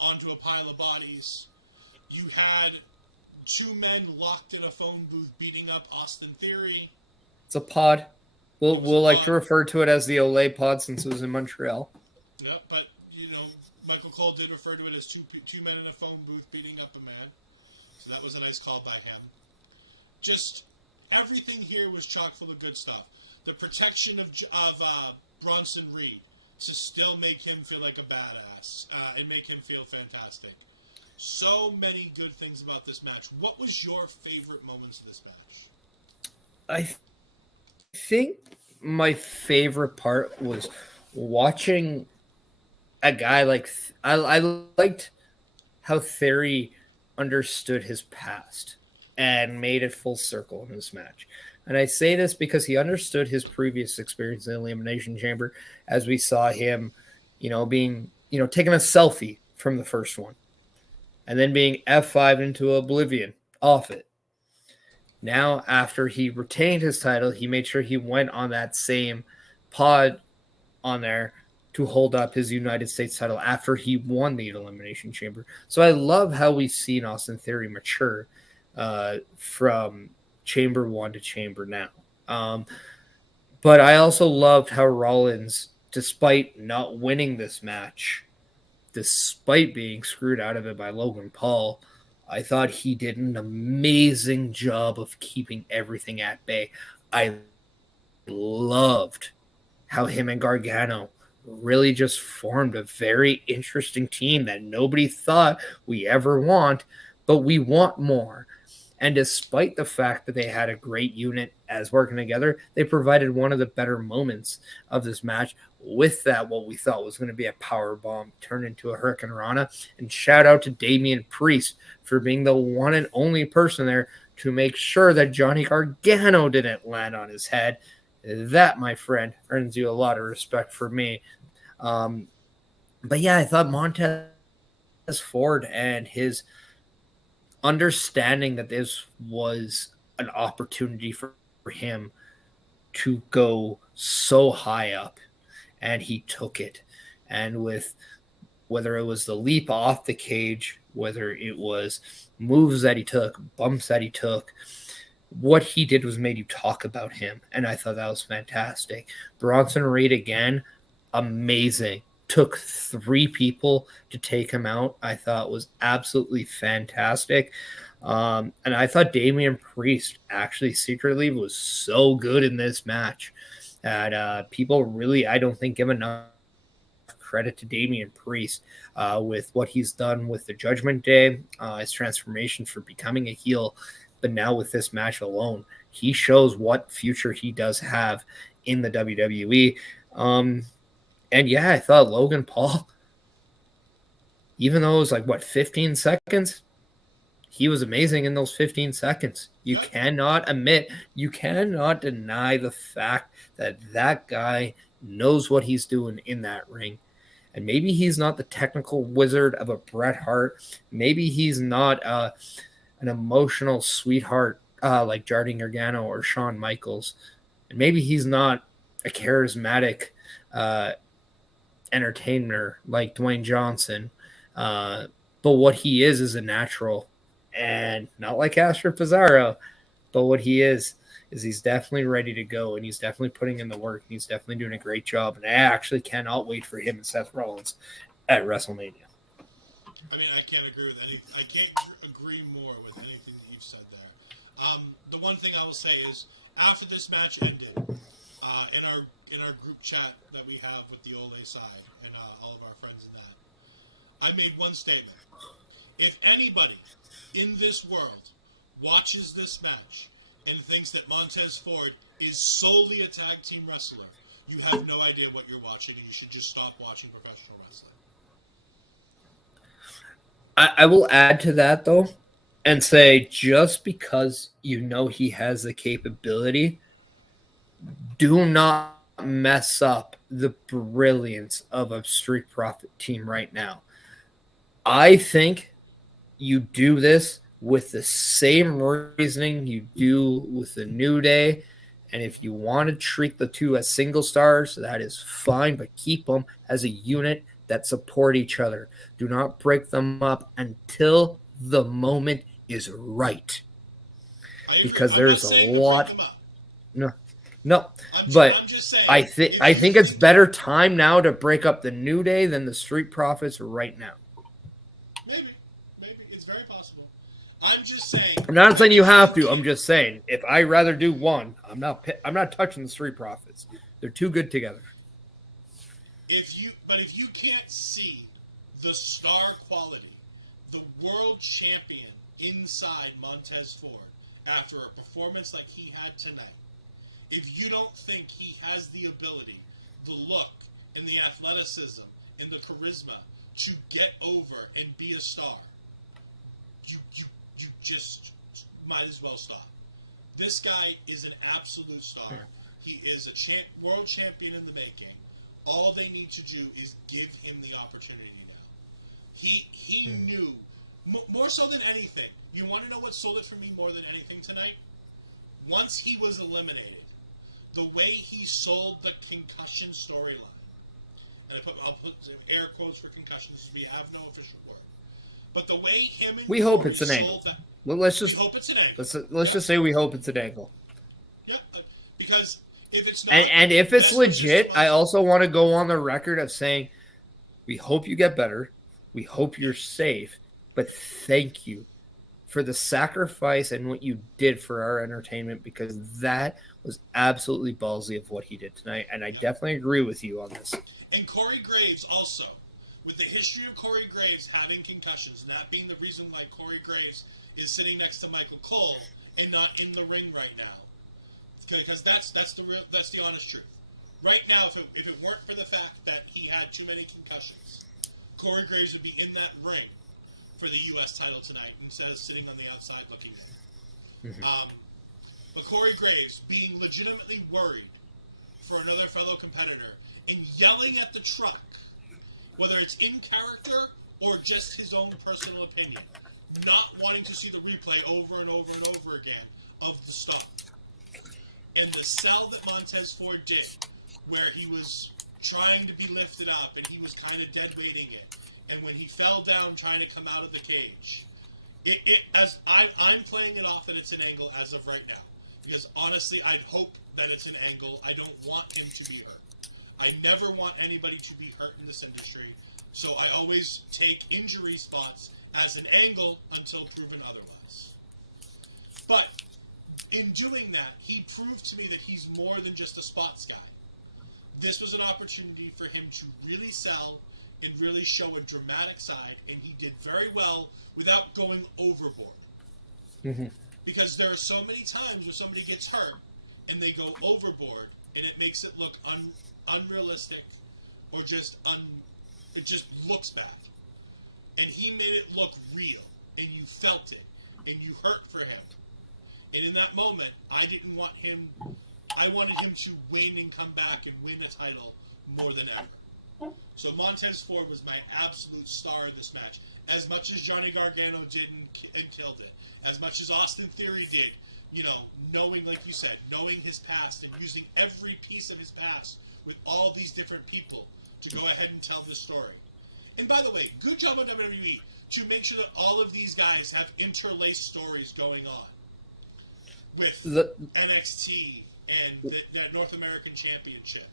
onto a pile of bodies. You had two men locked in a phone booth beating up Austin Theory. It's a pod. We'll like to refer to it as the Olay pod since it was in Montreal. Yeah, but Michael Cole did refer to it as two men in a phone booth beating up a man. So that was a nice call by him. Just everything here was chock full of good stuff. The protection of Bronson Reed to still make him feel like a badass and make him feel fantastic. So many good things about this match. What was your favorite moments of this match? I think my favorite part was watching a guy like I liked how Theory understood his past and made it full circle in this match. And I say this because he understood his previous experience in the Elimination Chamber, as we saw him, being, taking a selfie from the first one and then being F5 into oblivion off it. Now, after he retained his title, he made sure he went on that same pod on there to hold up his United States title after he won the Elimination Chamber. So I love how we've seen Austin Theory mature from Chamber 1 to Chamber now. But I also loved how Rollins, despite not winning this match, despite being screwed out of it by Logan Paul, I thought he did an amazing job of keeping everything at bay. I loved how him and Gargano really just formed a very interesting team that nobody thought we ever want, but we want more. And despite the fact that they had a great unit as working together, they provided one of the better moments of this match with that, what we thought was going to be a power bomb turned into a Hurricanrana. And shout out to Damian Priest for being the one and only person there to make sure that Johnny Gargano didn't land on his head. That, my friend, earns you a lot of respect for me. But yeah, I thought Montez Ford and his understanding that this was an opportunity for him to go so high up, and he took it. And with whether it was the leap off the cage, whether it was moves that he took, bumps that he took, what he did was made you talk about him. And I thought that was fantastic. Bronson Reed again, amazing. Took 3 people to take him out. I thought was absolutely fantastic. And I thought Damian Priest actually secretly was so good in this match that people really, I don't think, give enough credit to Damian Priest with what he's done with the Judgment Day, his transformation for becoming a heel. But now with this match alone, he shows what future he does have in the WWE. And yeah, I thought Logan Paul, even though it was 15 seconds, he was amazing in those 15 seconds. You cannot deny the fact that that guy knows what he's doing in that ring. And maybe he's not the technical wizard of a Bret Hart. Maybe he's not an emotional sweetheart like Jardine Gargano or Shawn Michaels. And maybe he's not a charismatic entertainer like Dwayne Johnson. But what he is a natural. And not like Asher Pizarro. But what he is he's definitely ready to go. And he's definitely putting in the work. And he's definitely doing a great job. And I actually cannot wait for him and Seth Rollins at WrestleMania. I mean, I can't agree with I can't agree more with anything that you've said there. The one thing I will say is, after this match ended, in our group chat that we have with the Ole side and all of our friends in that, I made one statement. If anybody in this world watches this match and thinks that Montez Ford is solely a tag team wrestler, you have no idea what you're watching, and you should just stop watching professional wrestling. I will add to that, though, and say just because you know he has the capability, do not mess up the brilliance of a Street Profit team right now. I think you do this with the same reasoning you do with the New Day. And if you want to treat the two as single stars, that is fine, but keep them as a unit that support each other. Do not break them up until the moment is right. Because there's a lot. No. I'm just saying, I think it's better time now to break up the New Day than the Street Profits right now. Maybe it's very possible. I'm just saying. I'm not saying you have to. I'm just saying if I rather do one, I'm not touching the Street Profits. They're too good together. If you can't see the star quality, the world champion inside Montez Ford after a performance like he had tonight, if you don't think he has the ability, the look, and the athleticism, and the charisma to get over and be a star, you just might as well stop. This guy is an absolute star. He is a world champion in the making. All they need to do is give him the opportunity now. He knew, more so than anything, you want to know what sold it for me more than anything tonight? Once he was eliminated, the way he sold the concussion storyline, and I'll put air quotes for concussions, we have no official word, but the way him and we hope it's an angle. Let's just hope it's an angle. Let's just say we hope it's an angle. Yeah, because if it's not, and if it's legit, I also want to go on the record of saying we hope you get better, we hope you're safe, but thank you for the sacrifice and what you did for our entertainment, because that was absolutely ballsy of what he did tonight, and I definitely agree with you on this. And Corey Graves also, with the history of Corey Graves having concussions, and that being the reason why Corey Graves is sitting next to Michael Cole and not in the ring right now, because that's the honest truth. Right now, if it weren't for the fact that he had too many concussions, Corey Graves would be in that ring for the U.S. title tonight instead of sitting on the outside looking in. But Corey Graves being legitimately worried for another fellow competitor and yelling at the truck, whether it's in character or just his own personal opinion, not wanting to see the replay over and over and over again of the stop. And the sell that Montez Ford did, where he was trying to be lifted up and he was kind of dead weighting it, and when he fell down trying to come out of the cage, I'm playing it off that it's an angle as of right now, because honestly, I'd hope that it's an angle. I don't want him to be hurt. I never want anybody to be hurt in this industry, so I always take injury spots as an angle until proven otherwise. But in doing that, he proved to me that he's more than just a spots guy. This was an opportunity for him to really sell and really show a dramatic side, and he did very well without going overboard. Mm-hmm. Because there are so many times where somebody gets hurt and they go overboard, and it makes it look unrealistic, or it just looks bad. And he made it look real, and you felt it, and you hurt for him. And in that moment, I didn't want him. I wanted him to win and come back and win a title more than ever. So Montez Ford was my absolute star of this match. As much as Johnny Gargano did and killed it, as much as Austin Theory did, knowing, like you said, knowing his past and using every piece of his past with all these different people to go ahead and tell this story. And by the way, good job on WWE to make sure that all of these guys have interlaced stories going on with NXT and the North American Championship.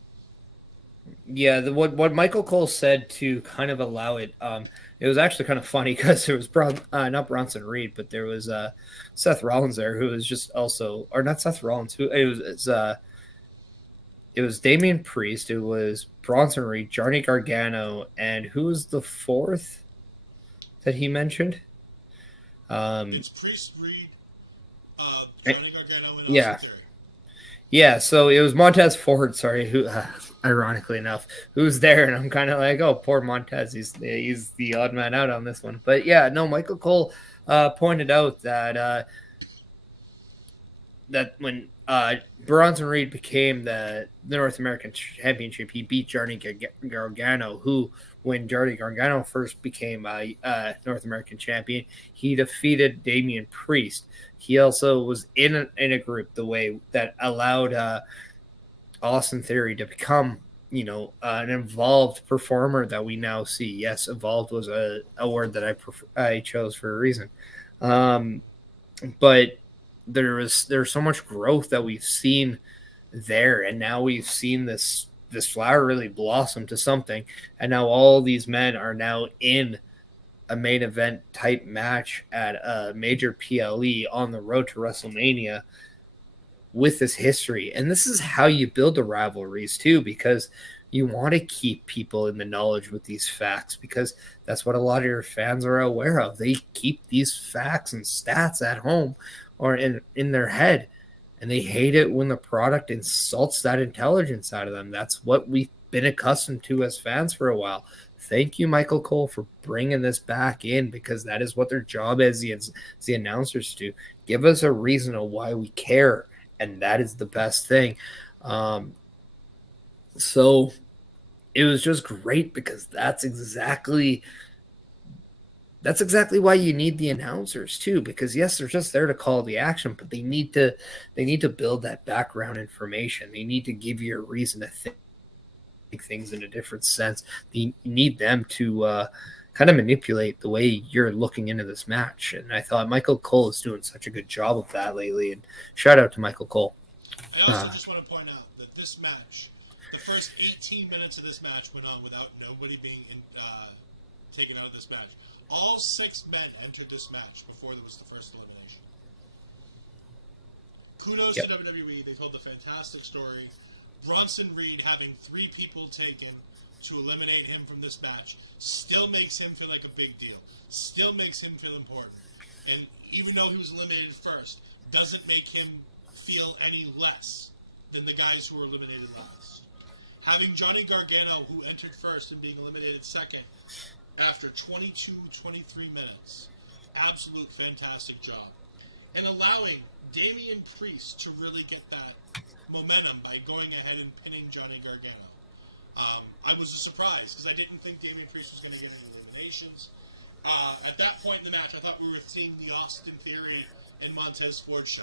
Yeah, what Michael Cole said to kind of allow it, it was actually kind of funny because there was not Bronson Reed, but there was Seth Rollins there, who was just also, or not Seth Rollins, who it was Damian Priest, it was Bronson Reed, Johnny Gargano, and who was the fourth that he mentioned? It's Priest, Reed, Johnny Gargano, and Austin Theory. Yeah, so it was Montez Ford, sorry, who, ironically enough, who's there, and I'm kind of like, oh, poor Montez, he's the odd man out on this one. But yeah, no, Michael Cole pointed out that when Bronson Reed became the North American Championship, he beat Johnny Gargano, who, when Johnny Gargano first became North American Champion, he defeated Damian Priest. He also was in a group the way that allowed Austin Theory to become, an involved performer that we now see. Yes, evolved was a word that I chose for a reason. But there's so much growth that we've seen there, and now we've seen this flower really blossom to something, and now all these men are now in a main event type match at a major PLE on the road to WrestleMania with this history. And this is how you build the rivalries too, because you want to keep people in the knowledge with these facts, because that's what a lot of your fans are aware of. They keep these facts and stats at home or in their head, and they hate it when the product insults that intelligence out of them. That's what we've been accustomed to as fans for a while. Thank you, Michael Cole, for bringing this back in, because that is what their job is, the announcers do. Give us a reason of why we care, and that is the best thing. So it was just great, because that's exactly why you need the announcers too, because yes, they're just there to call the action, but they need to build that background information. They need to give you a reason to think things in a different sense. You need them to kind of manipulate the way you're looking into this match. And I thought Michael Cole is doing such a good job of that lately. And shout out to Michael Cole. I also just want to point out that this match, the first 18 minutes of this match went on without nobody being taken out of this match. All 6 men entered this match before there was the first elimination. Kudos to WWE. They told a fantastic story. Bronson Reed having 3 people taken to eliminate him from this match still makes him feel like a big deal. Still makes him feel important. And even though he was eliminated first, doesn't make him feel any less than the guys who were eliminated last. Having Johnny Gargano, who entered first, and being eliminated second after 22, 23 minutes. Absolute fantastic job. And allowing Damian Priest to really get that momentum by going ahead and pinning Johnny Gargano. I was surprised, because I didn't think Damian Priest was going to get any eliminations. At that point in the match, I thought we were seeing the Austin Theory and Montez Ford show,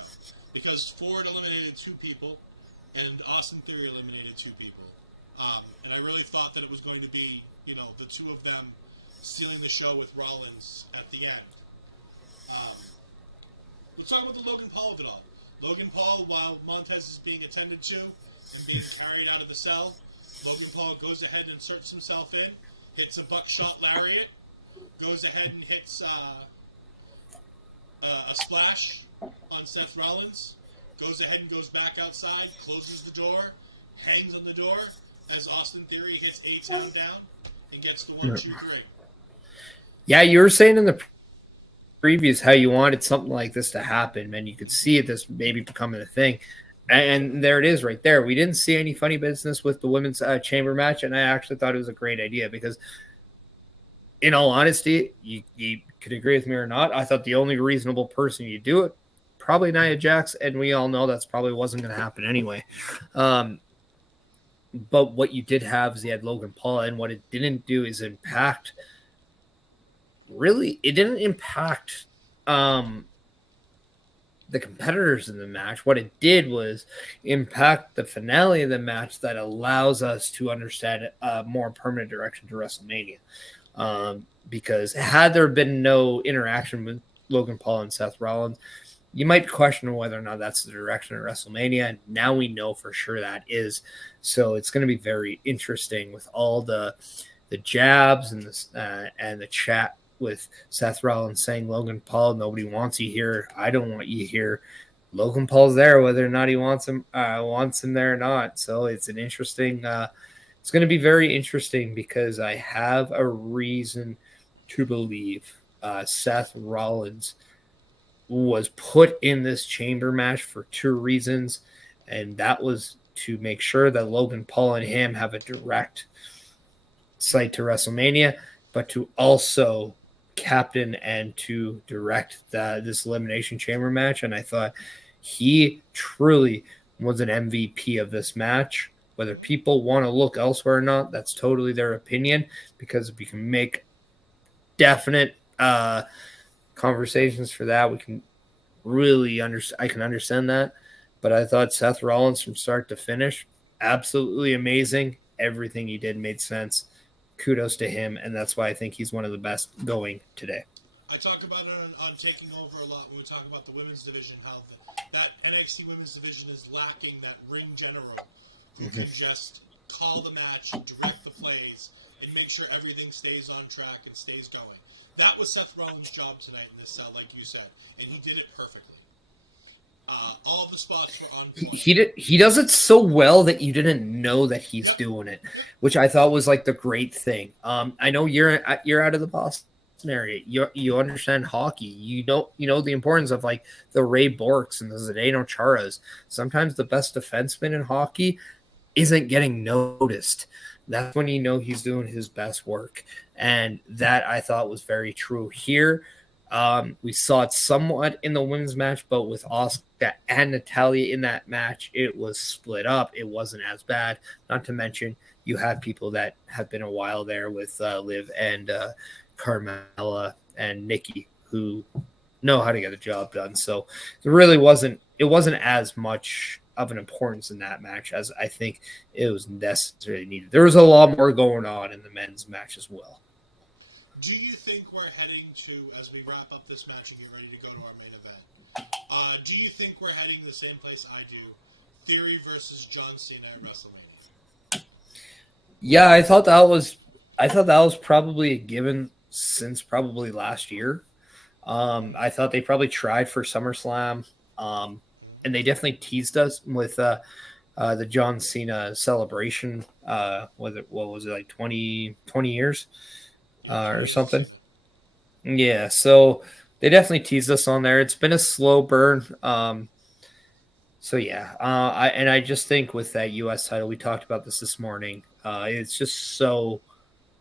because Ford eliminated 2 people, and Austin Theory eliminated 2 people. And I really thought that it was going to be, the 2 of them stealing the show with Rollins at the end. Let's talk about the Logan Paul of it all. Logan Paul, while Montez is being attended to and being carried out of the cell, Logan Paul goes ahead and inserts himself in, hits a buckshot lariat, goes ahead and hits a splash on Seth Rollins, goes ahead and goes back outside, closes the door, hangs on the door as Austin Theory hits A-Town down and gets the 1, 2, 3. Yeah, you were saying in the previews how you wanted something like this to happen, and you could see it this maybe becoming a thing. And there it is right there. We didn't see any funny business with the women's chamber match, and I actually thought it was a great idea because, in all honesty, you could agree with me or not, I thought the only reasonable person you do it, probably Nia Jax, and we all know that's probably wasn't going to happen anyway. But what you did have is you had Logan Paul, and what it didn't do is impact – really, it didn't impact the competitors in the match. What it did was impact the finale of the match that allows us to understand a more permanent direction to WrestleMania. Because had there been no interaction with Logan Paul and Seth Rollins, you might question whether or not that's the direction of WrestleMania. And now we know for sure that is. So it's going to be very interesting with all the jabs and the chat with Seth Rollins saying, Logan Paul, nobody wants you here. I don't want you here. Logan Paul's there, whether or not he wants him there or not. So it's an interesting, it's going to be very interesting because I have a reason to believe Seth Rollins was put in this chamber match for 2 reasons. And that was to make sure that Logan Paul and him have a direct sight to WrestleMania, but to also captain and to direct this Elimination Chamber match. And I thought he truly was an MVP of this match. Whether people want to look elsewhere or not, that's totally their opinion, because if we can make definite conversations for that, we can really I can understand that. But I thought Seth Rollins from start to finish, absolutely amazing. Everything he did made sense. Kudos to him, and that's why I think he's one of the best going today. I talk about it on Taking Over a lot when we talk about the women's division, how that NXT women's division is lacking that ring general who can just call the match, direct the plays, and make sure everything stays on track and stays going. That was Seth Rollins' job tonight in this cell, like you said, and he did it perfectly. All of the spots were on point. He does it so well that you didn't know that he's doing it, which I thought was like the great thing. I know you're out of the Boston area. You understand hockey. You know the importance of like the Ray Borks and the Zdeno Charas. Sometimes the best defenseman in hockey isn't getting noticed. That's when you know he's doing his best work, and that I thought was very true here. We saw it somewhat in the women's match, but with Asuka and Natalya in that match, it was split up. It wasn't as bad. Not to mention, you have people that have been a while there with Liv and Carmella and Nikki who know how to get a job done. So it really wasn't as much of an importance in that match as I think it was necessarily needed. There was a lot more going on in the men's match as well. Do you think we're heading to, as we wrap up this match and get ready to go to our main event, do you think we're heading to the same place I do? Theory versus John Cena at WrestleMania. Yeah, I thought that was probably a given since probably last year. I thought they probably tried for SummerSlam, and they definitely teased us with the John Cena celebration. What was it like 20 years? Or something. Yeah, so they definitely teased us on there. It's been a slow burn. So yeah, I just think with that U.S. title, we talked about this morning. It's just so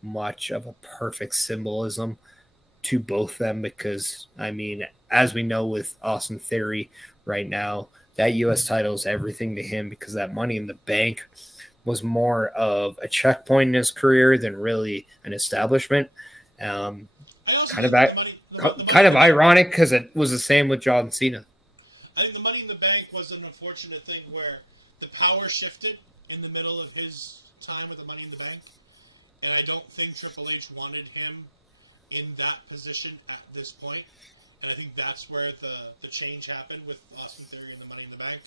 much of a perfect symbolism to both them because, I mean, as we know with Austin Theory right now, that U.S. title is everything to him because that Money in the Bank was more of a checkpoint in his career than really an establishment. I also think the Kind of ironic because it was the same with John Cena. I think the Money in the Bank was an unfortunate thing where the power shifted in the middle of his time with the Money in the Bank, and I don't think Triple H wanted him in that position at this point, and I think that's where the change happened with Austin Theory and the Money in the Bank.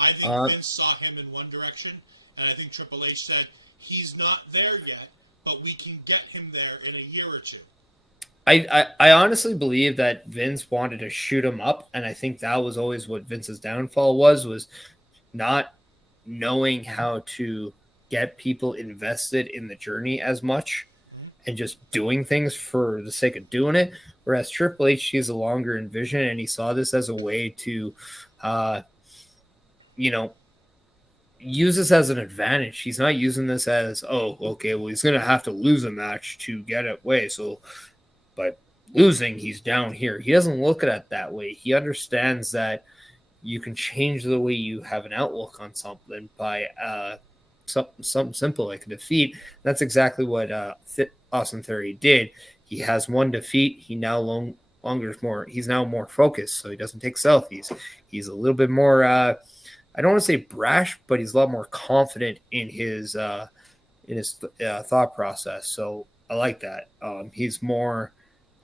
I think Vince saw him in one direction, and I think Triple H said, he's not there yet, but we can get him there in a year or two. I honestly believe that Vince wanted to shoot him up, and I think that was always what Vince's downfall was not knowing how to get people invested in the journey as much and just doing things for the sake of doing it. Whereas Triple H sees a longer in vision, and he saw this as a way to, use this as an advantage. He's not using this as, oh, okay, well, he's going to have to lose a match to get it away. So, but losing, he's down here. He doesn't look at it that way. He understands that you can change the way you have an outlook on something by something simple like a defeat. That's exactly what Austin Theory did. He has one defeat. He now he's now more focused, so he doesn't take selfies. He's a little bit more, I don't want to say brash, but he's a lot more confident in his thought process. So I like that. He's more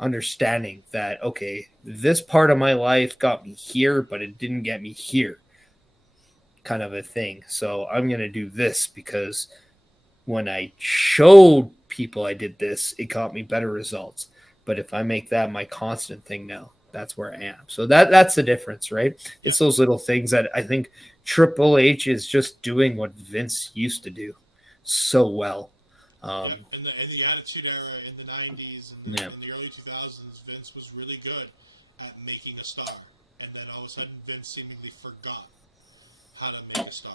understanding that, okay, this part of my life got me here, but it didn't get me here, kind of a thing. So I'm going to do this because when I showed people I did this, it got me better results. But if I make that my constant thing now, that's where I am. So that's the difference, right? It's those little things that I think Triple H is just doing what Vince used to do so well. In the Attitude Era in the 90s and in the early 2000s, Vince was really good at making a star. And then all of a sudden, Vince seemingly forgot how to make a star.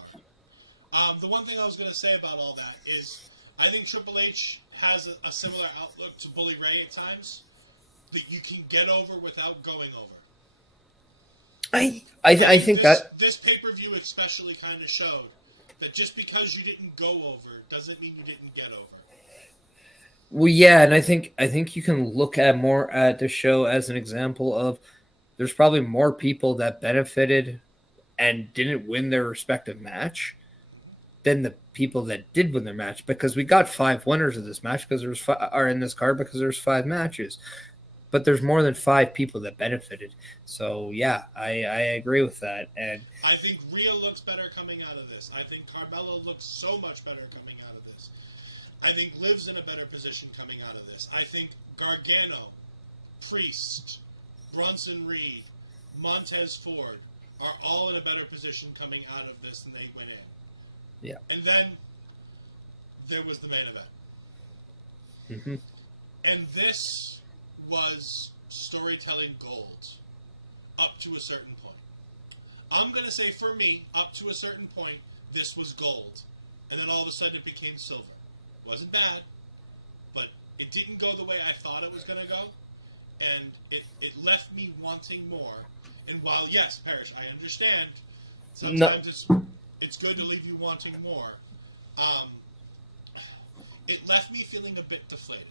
The one thing I was going to say about all that is I think Triple H has a similar outlook to Bully Ray at times that you can get over without going over. I think this pay-per-view especially kind of showed that just because you didn't go over doesn't mean you didn't get over. Well, yeah, and I think you can look at the show as an example of there's probably more people that benefited and didn't win their respective match than the people that did win their match, because we got 5 winners of this match because are in this card because there's 5 matches. But there's more than 5 people that benefited. So, yeah, I agree with that. And I think Rhea looks better coming out of this. I think Carmella looks so much better coming out of this. I think Liv's in a better position coming out of this. I think Gargano, Priest, Bronson Reed, Montez Ford are all in a better position coming out of this than they went in. Yeah. And then there was the main event. Mm-hmm. And this was storytelling gold up to a certain point. I'm going to say for me, up to a certain point, this was gold. And then all of a sudden it became silver. Wasn't bad, but it didn't go the way I thought it was going to go. And it left me wanting more. And while, yes, Parrish, I understand, sometimes it's good to leave you wanting more. It left me feeling a bit deflated.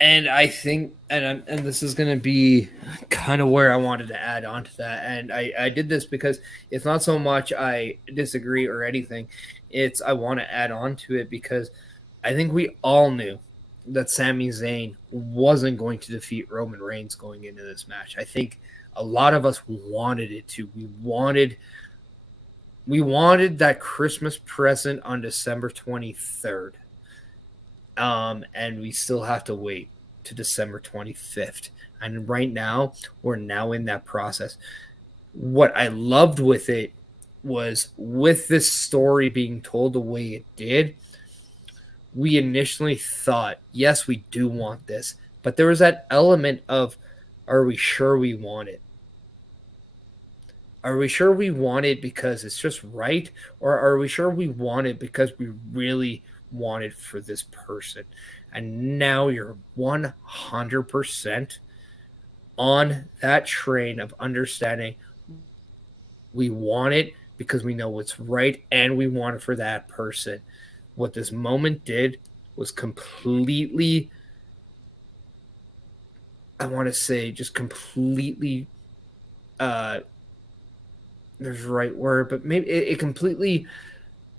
And I think, and this is going to be kind of where I wanted to add on to that. And I did this because it's not so much I disagree or anything. It's I want to add on to it because I think we all knew that Sami Zayn wasn't going to defeat Roman Reigns going into this match. I think a lot of us wanted it to. We wanted that Christmas present on December 23rd. And we still have to wait to December 25th. And right now, we're now in that process. What I loved with it was with this story being told the way it did, we initially thought, yes, we do want this. But there was that element of, are we sure we want it? Are we sure we want it because it's just right? Or are we sure we want it because we really wanted for this person? And now you're 100% on that train of understanding we want it because we know what's right and we want it for that person. What this moment did was completely I want to say just completely there's the right word, but maybe it completely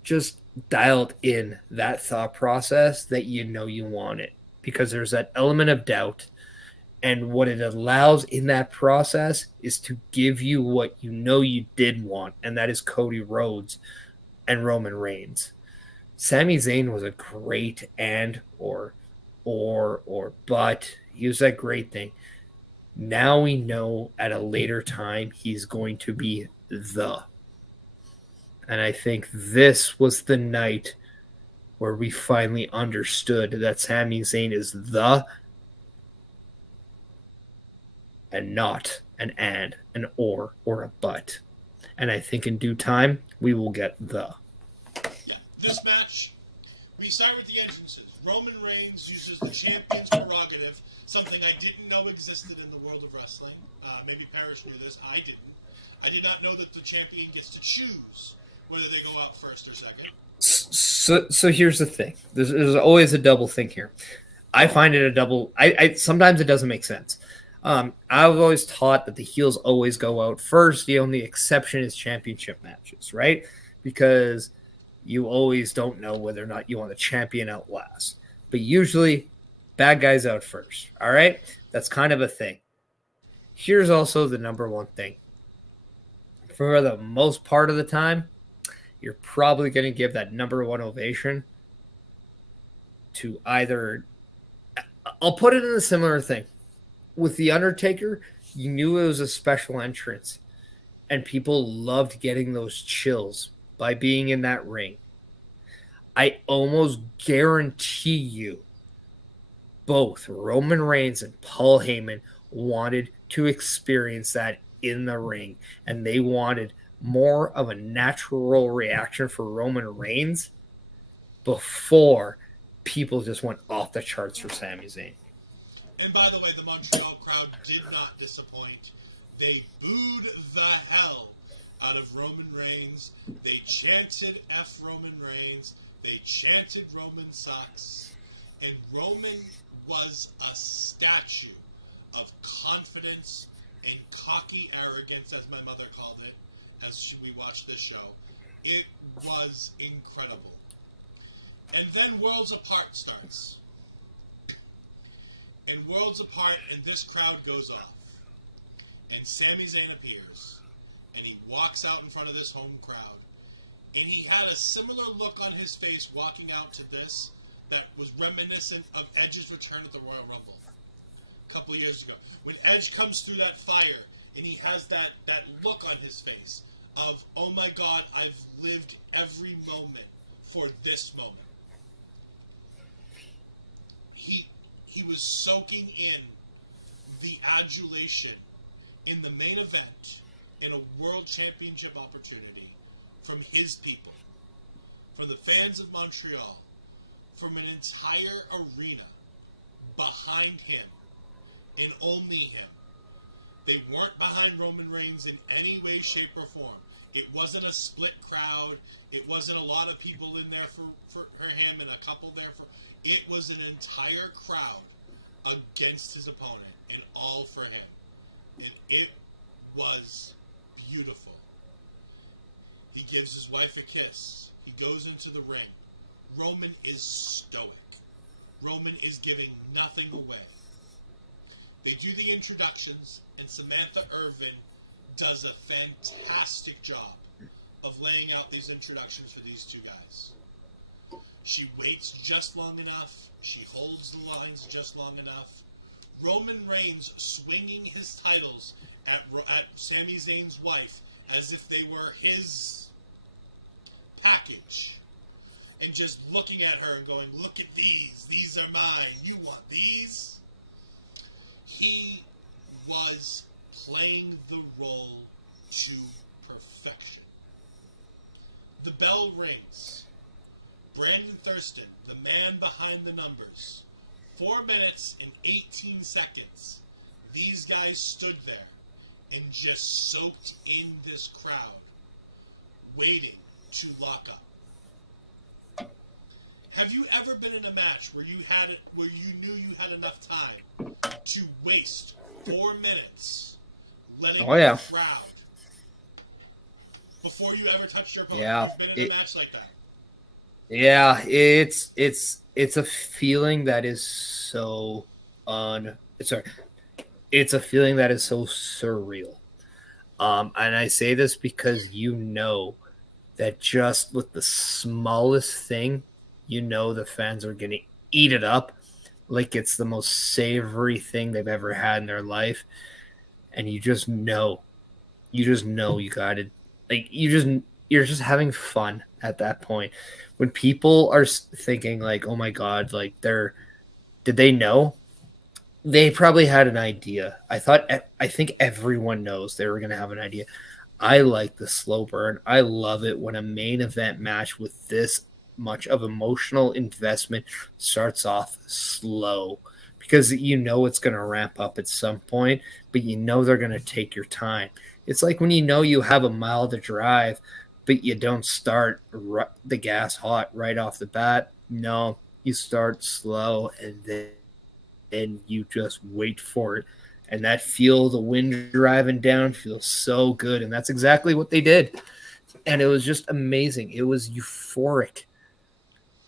just dialed in that thought process that you want it, because there's that element of doubt. And what it allows in that process is to give you what you did want, and that is Cody Rhodes and Roman Reigns. Sami Zayn was a great but he was that great thing. Now we know at a later time he's going to be the. And I think this was the night where we finally understood that Sami Zayn is the and not an or a but. And I think in due time we will get the. Yeah, this match, we start with the entrances. Roman Reigns uses the champion's prerogative, something I didn't know existed in the world of wrestling. Maybe Parrish knew this. I didn't. I did not know that the champion gets to choose whether they go out first or second. So here's the thing. There's always a double thing here. I find it a double. I sometimes it doesn't make sense. I've always taught that the heels always go out first. The only exception is championship matches, right? Because you always don't know whether or not you want the champion out last. But usually, bad guys out first. All right? That's kind of a thing. Here's also the number one thing. For the most part of the time, you're probably going to give that number one ovation to either. I'll put it in a similar thing. With The Undertaker, you knew it was a special entrance, and people loved getting those chills by being in that ring. I almost guarantee you both Roman Reigns and Paul Heyman wanted to experience that in the ring, and they wanted more of a natural reaction for Roman Reigns before people just went off the charts for Sami Zayn. And by the way, the Montreal crowd did not disappoint. They booed the hell out of Roman Reigns. They chanted F Roman Reigns. They chanted Roman sucks. And Roman was a statue of confidence and cocky arrogance, as my mother called it, as we watched this show. It was incredible. And then Worlds Apart starts. And Worlds Apart, and this crowd goes off. And Sami Zayn appears. And he walks out in front of this home crowd. And he had a similar look on his face walking out to this that was reminiscent of Edge's return at the Royal Rumble a couple of years ago. When Edge comes through that fire, and he has that look on his face of, oh my God, I've lived every moment for this moment. He was soaking in the adulation in the main event in a world championship opportunity from his people, from the fans of Montreal, from an entire arena behind him and only him. They weren't behind Roman Reigns in any way, shape, or form. It wasn't a split crowd. It wasn't a lot of people in there for him and a couple there for... It was an entire crowd against his opponent and all for him. And it was beautiful. He gives his wife a kiss. He goes into the ring. Roman is stoic. Roman is giving nothing away. They do the introductions, and Samantha Irvin does a fantastic job of laying out these introductions for these two guys. She waits just long enough. She holds the lines just long enough. Roman Reigns swinging his titles at Sami Zayn's wife as if they were his package. And just looking at her and going, look at these. These are mine. You want these? He was playing the role to perfection. The bell rings. Brandon Thurston, the man behind the numbers. 4 minutes and 18 seconds. These guys stood there and just soaked in this crowd, waiting to lock up. Have you ever been in a match where you knew you had enough time to waste 4 minutes letting Oh, yeah. the crowd before you ever touch your opponent. Yeah. You've been in a match like that. Yeah, it's a feeling that is so sorry. It's a feeling that is so surreal. And I say this because you know that just with the smallest thing, you know the fans are gonna eat it up like it's the most savory thing they've ever had in their life. And you just know you got to like you're just having fun at that point when people are thinking like, oh my god, like did they know? They probably had an idea. I think everyone knows they were going to have an idea. I like the slow burn. I love it when a main event match with this much of emotional investment starts off slow because you know it's going to ramp up at some point, but you know they're going to take your time. It's like when you know you have a mile to drive, but you don't start the gas hot right off the bat. No, you start slow and you just wait for it. And that feel the wind driving down feels so good. And that's exactly what they did. And it was just amazing. It was euphoric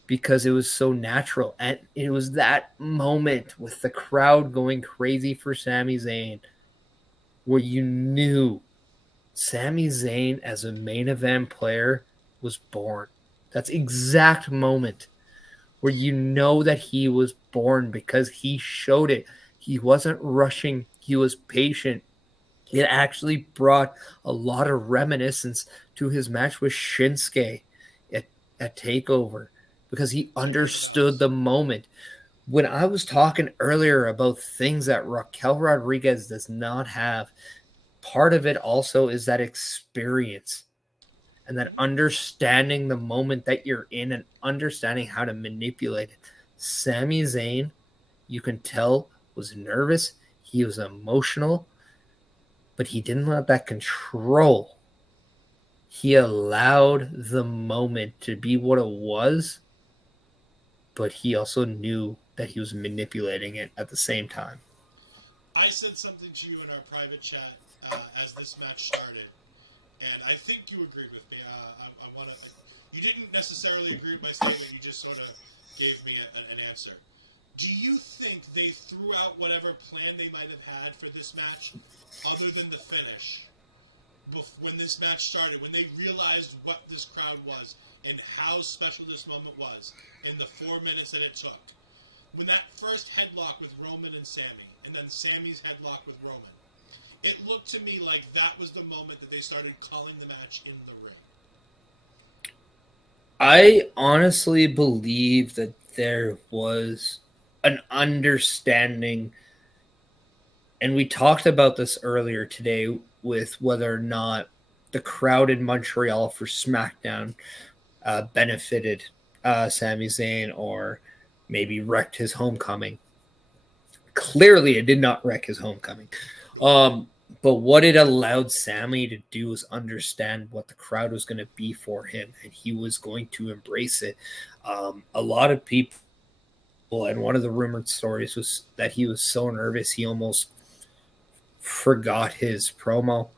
because it was so natural. And it was that moment with the crowd going crazy for Sami Zayn where you knew Sami Zayn as a main event player was born. That's exact moment where you know that he was born because he showed it. He wasn't rushing, he was patient. It actually brought a lot of reminiscence to his match with Shinsuke at, at TakeOver because he understood the moment. When I was talking earlier about things that Raquel Rodriguez does not have, part of it also is that experience and that understanding the moment that you're in and understanding how to manipulate it. Sami Zayn, you can tell, was nervous. He was emotional, but he didn't let that control. He allowed the moment to be what it was, but he also knew that he was manipulating it at the same time. I said something to you in our private chat as this match started, and I think you agreed with me. I want to. You didn't necessarily agree with my statement. You just sort of gave me an answer. Do you think they threw out whatever plan they might have had for this match, other than the finish, when this match started, when they realized what this crowd was and how special this moment was in the 4 minutes that it took? When that first headlock with Roman and Sammy, and then Sammy's headlock with Roman, it looked to me like that was the moment that they started calling the match in the ring. I honestly believe that there was an understanding, and we talked about this earlier today with whether or not the crowd in Montreal for SmackDown benefited Sami Zayn or maybe wrecked his homecoming. Clearly, it did not wreck his homecoming. But what it allowed Sammy to do was understand what the crowd was going to be for him, and he was going to embrace it. A lot of people, and one of the rumored stories was that he was so nervous he almost forgot his promo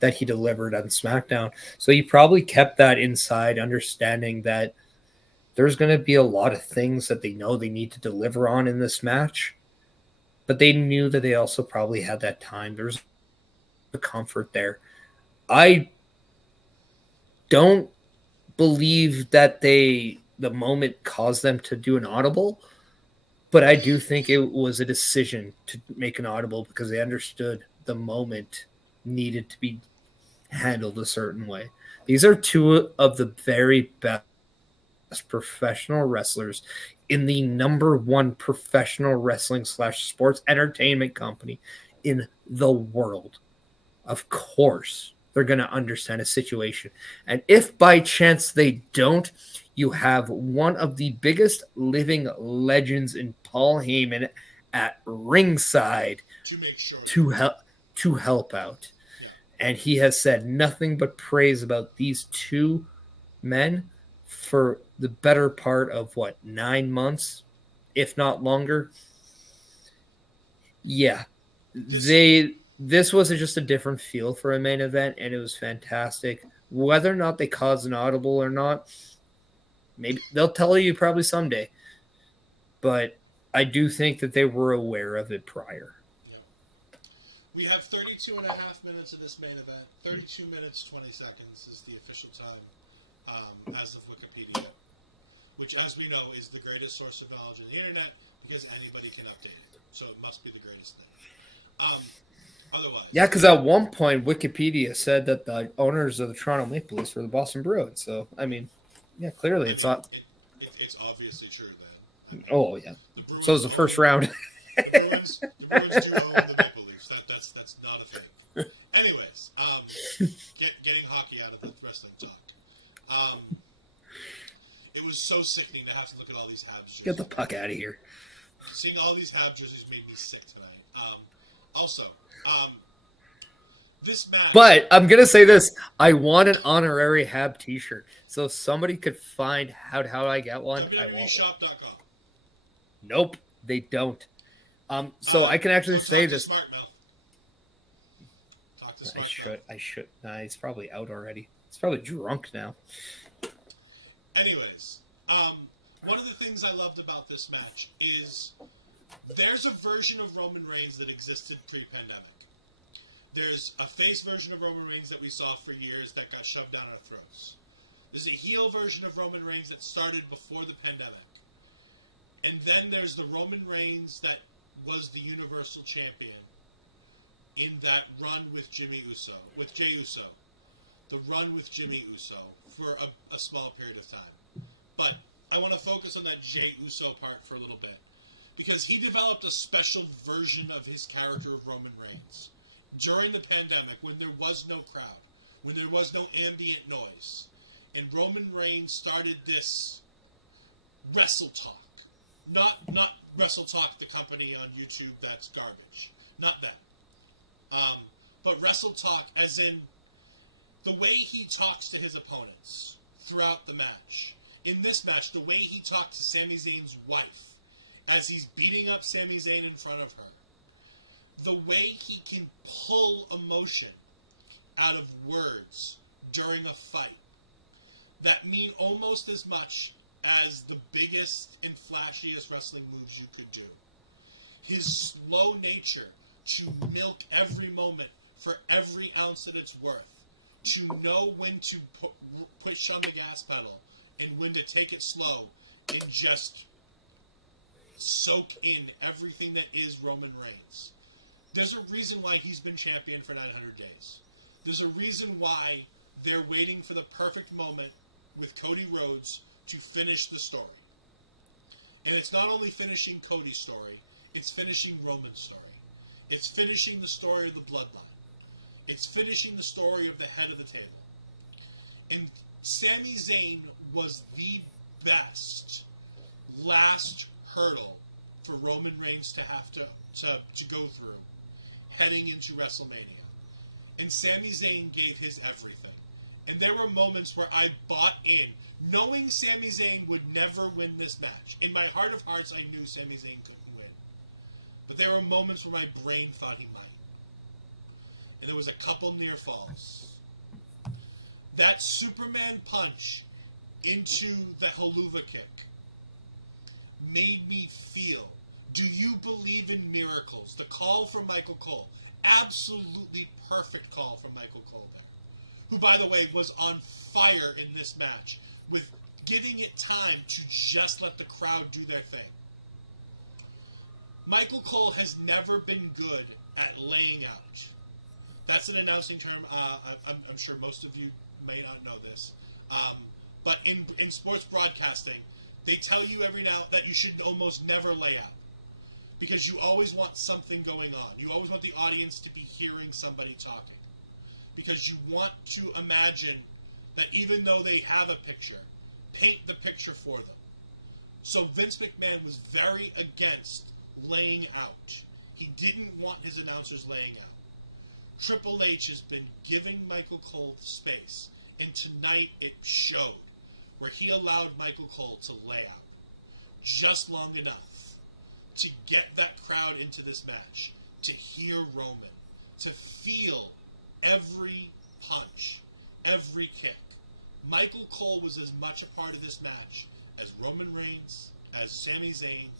that he delivered on SmackDown. So he probably kept that inside, understanding that there's going to be a lot of things that they know they need to deliver on in this match. But they knew that they also probably had that time. There's a comfort there. I don't believe that the moment caused them to do an audible, but I do think it was a decision to make an audible because they understood the moment needed to be handled a certain way. These are two of the very best professional wrestlers in the number one professional wrestling / sports entertainment company in the world. Of course, they're going to understand a situation. And if by chance they don't, you have one of the biggest living legends in Paul Heyman at ringside To make sure. to help out. Yeah. And he has said nothing but praise about these two men for the better part of 9 months, if not longer. Yeah. This was just a different feel for a main event, and it was fantastic. Whether or not they caused an audible or not, maybe they'll tell you probably someday. But I do think that they were aware of it prior. Yeah. We have 32 and a half minutes of this main event. 32 minutes, 20 seconds is the official time as of Wikipedia, which, as we know, is the greatest source of knowledge on the internet because anybody can update it. So it must be the greatest thing. Otherwise. Yeah, because at one point, Wikipedia said that the owners of the Toronto Maple Leafs were the Boston Bruins. So, I mean, yeah, clearly it's not. It's obviously true then. Oh, yeah. So it was the first round. The Bruins do own the Maple Leafs. That's not a thing. Anyways, getting hockey out of the wrestling talk. It was so sickening to have to look at all these Habs jerseys. Get the puck out of here. Seeing all these Habs jerseys made me sick tonight. Also, this match. But I'm gonna say this: I want an honorary Hab T-shirt. So if somebody could find how I get one, I want one. WWEshop.com. Nope, they don't. So I can actually say this. Talk to Smart I should. Nah, he's probably out already. He's probably drunk now. Anyways, one of the things I loved about this match is there's a version of Roman Reigns that existed pre-pandemic. There's a face version of Roman Reigns that we saw for years that got shoved down our throats. There's a heel version of Roman Reigns that started before the pandemic. And then there's the Roman Reigns that was the Universal Champion in that run with Jey Uso. The run with Jey Uso for a small period of time. But I want to focus on that Jey Uso part for a little bit. Because he developed a special version of his character of Roman Reigns during the pandemic when there was no crowd, when there was no ambient noise. And Roman Reigns started this Wrestle Talk. Not Wrestle Talk, the company on YouTube that's garbage. Not that. But Wrestle Talk as in the way he talks to his opponents throughout the match. In this match, the way he talked to Sami Zayn's wife as he's beating up Sami Zayn in front of her. The way he can pull emotion out of words during a fight that mean almost as much as the biggest and flashiest wrestling moves you could do. His slow nature to milk every moment for every ounce that it's worth. To know when to push on the gas pedal and when to take it slow and just soak in everything that is Roman Reigns. There's a reason why he's been champion for 900 days. There's a reason why they're waiting for the perfect moment with Cody Rhodes to finish the story. And it's not only finishing Cody's story, it's finishing Roman's story. It's finishing the story of the bloodline. It's finishing the story of the head of the table. And Sami Zayn was the best last hurdle for Roman Reigns to have to go through heading into WrestleMania. And Sami Zayn gave his everything. And there were moments where I bought in, knowing Sami Zayn would never win this match. In my heart of hearts, I knew Sami Zayn couldn't win. But there were moments where my brain thought he might. And there was a couple near falls. That Superman punch into the Helluva kick made me feel, do you believe in miracles? The call from Michael Cole. Absolutely perfect call from Michael Cole there. Who, by the way, was on fire in this match with giving it time to just let the crowd do their thing. Michael Cole has never been good at laying out. That's an announcing term. I'm sure most of you may not know this. But in sports broadcasting, they tell you every now that you should almost never lay out. Because you always want something going on. You always want the audience to be hearing somebody talking. Because you want to imagine that even though they have a picture, paint the picture for them. So Vince McMahon was very against laying out. He didn't want his announcers laying out. Triple H has been giving Michael Cole space, and tonight it showed, where he allowed Michael Cole to lay out just long enough to get that crowd into this match, to hear Roman, to feel every punch, every kick. Michael Cole was as much a part of this match as Roman Reigns, as Sami Zayn,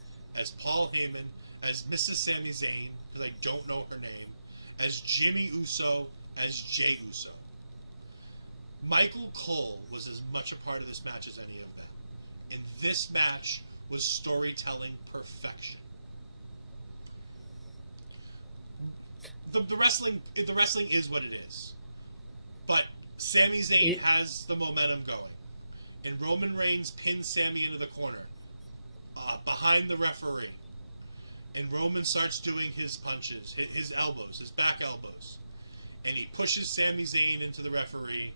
as Paul Heyman, as Mrs. Sami Zayn, because I don't know her name, as Jimmy Uso, as Jey Uso. Michael Cole was as much a part of this match as any of them. And this match was storytelling perfection. The wrestling is what it is. But Sami Zayn has the momentum going. And Roman Reigns pins Sami into the corner, behind the referee. And Roman starts doing his punches, his elbows, his back elbows. And he pushes Sami Zayn into the referee,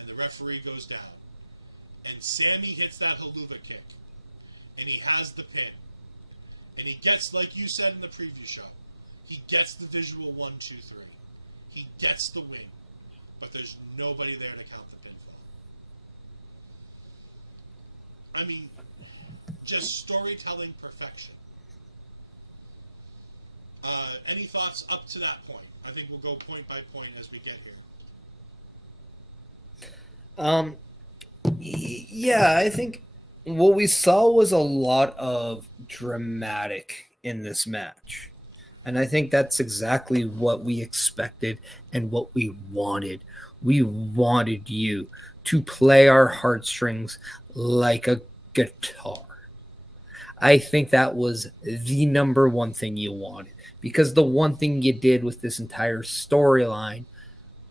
and the referee goes down. And Sami hits that haluva kick. And he has the pin. And he gets, like you said in the preview show, he gets the visual 1, 2, 3. He gets the win. But there's nobody there to count the pinfall. I mean, just storytelling perfection. Any thoughts up to that point? I think we'll go point by point as we get here. Yeah, I think what we saw was a lot of dramatic in this match. And I think that's exactly what we expected and what we wanted. We wanted you to play our heartstrings like a guitar. I think that was the number one thing you wanted, because the one thing you did with this entire storyline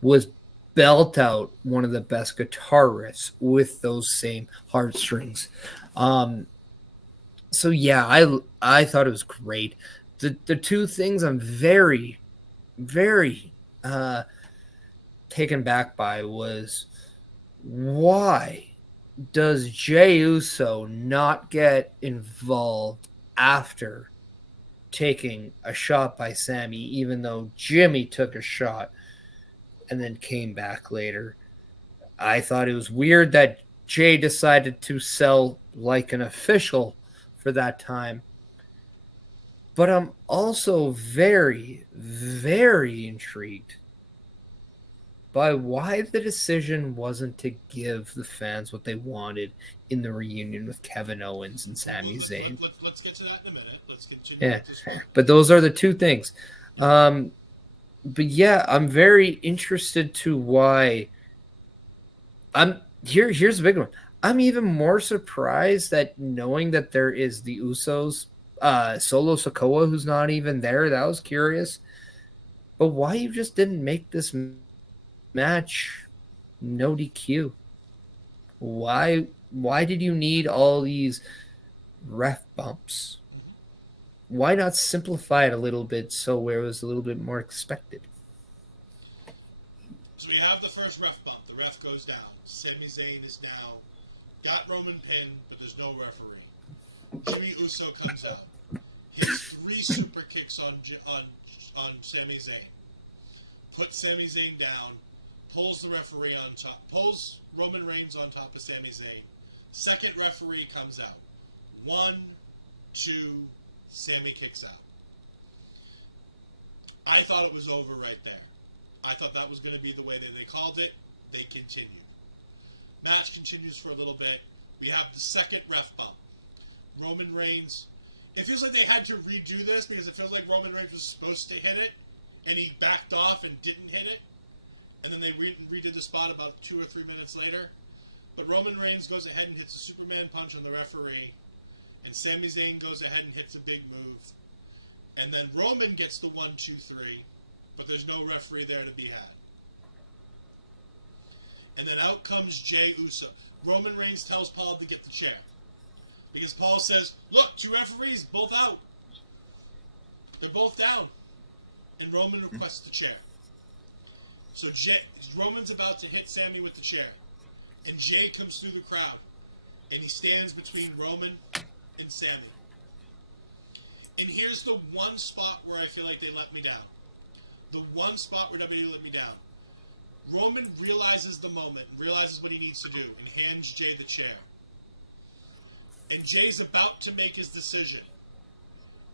was belt out one of the best guitar riffs with those same heartstrings. So yeah, I thought it was great. The two things I'm very, very taken back by was, why does Jey Uso not get involved after taking a shot by Sami, even though Jimmy took a shot and then came back later? I thought it was weird that Jey decided to sell like an official for that time. But I'm also very, very intrigued by why the decision wasn't to give the fans what they wanted in the reunion with Kevin Owens and Sami Zayn. Let's get to that in a minute. Let's continue. Yeah, but those are the two things. But yeah, I'm very interested to why. Here's a big one. I'm even more surprised that knowing that there is the Usos, Solo Sikoa, who's not even there. That was curious. But why you just didn't make this match no DQ? Why did you need all these ref bumps? Why not simplify it a little bit so where it was a little bit more expected? So we have the first ref bump. The ref goes down. Sami Zayn is now got Roman pinned, but there's no referee. Jimmy Uso comes out. Hits 3 super kicks on Sami Zayn. Puts Sami Zayn down. Pulls the referee on top. Pulls Roman Reigns on top of Sami Zayn. Second referee comes out. 1, 2, Sami kicks out. I thought it was over right there. I thought that was going to be the way that they called it. They continued. Match continues for a little bit. We have the second ref bump. Roman Reigns. It feels like they had to redo this because it feels like Roman Reigns was supposed to hit it, and he backed off and didn't hit it. And then they redid the spot about 2 or 3 minutes later. But Roman Reigns goes ahead and hits a Superman punch on the referee. And Sami Zayn goes ahead and hits a big move. And then Roman gets the 1, 2, 3. But there's no referee there to be had. And then out comes Jey Uso. Roman Reigns tells Paul to get the chair. Because Paul says, look, 2 referees, both out. They're both down. And Roman requests the chair. So Roman's about to hit Sami with the chair. And Jey comes through the crowd. And he stands between Roman and Sami. And here's the one spot where I feel like they let me down. The one spot where WWE let me down. Roman realizes the moment, realizes what he needs to do, and hands Jey the chair. And Jey's about to make his decision.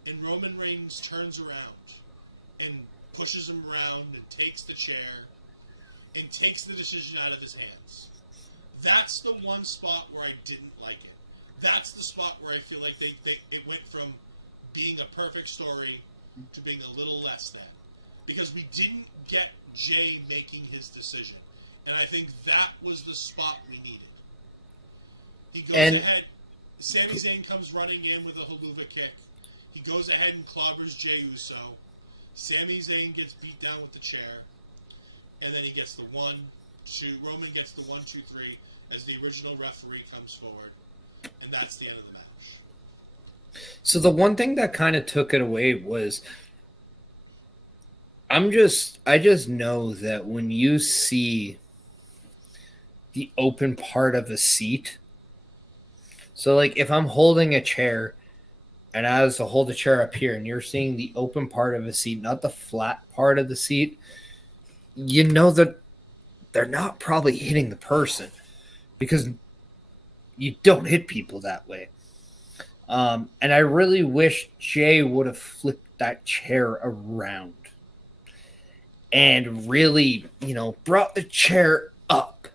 and Roman Reigns turns around and pushes him around and takes the chair and takes the decision out of his hands. That's the one spot where I didn't like it. That's the spot where I feel like it went from being a perfect story to being a little less than. Because we didn't get Jay making his decision. And I think that was the spot we needed. He goes ahead. Sami Zayn comes running in with a haluva kick. He goes ahead and clobbers Jey Uso. Sami Zayn gets beat down with the chair. And then he gets the 1, 2. Roman gets the 1, 2, 3 as the original referee comes forward. And that's the end of the match. So the one thing that kind of took it away was I just know that when you see the open part of a seat, so like if I'm holding a chair and I was to hold the chair up here and you're seeing the open part of a seat, not the flat part of the seat, you know that they're not probably hitting the person because you don't hit people that way. And I really wish Jay would have flipped that chair around and really, brought the chair up.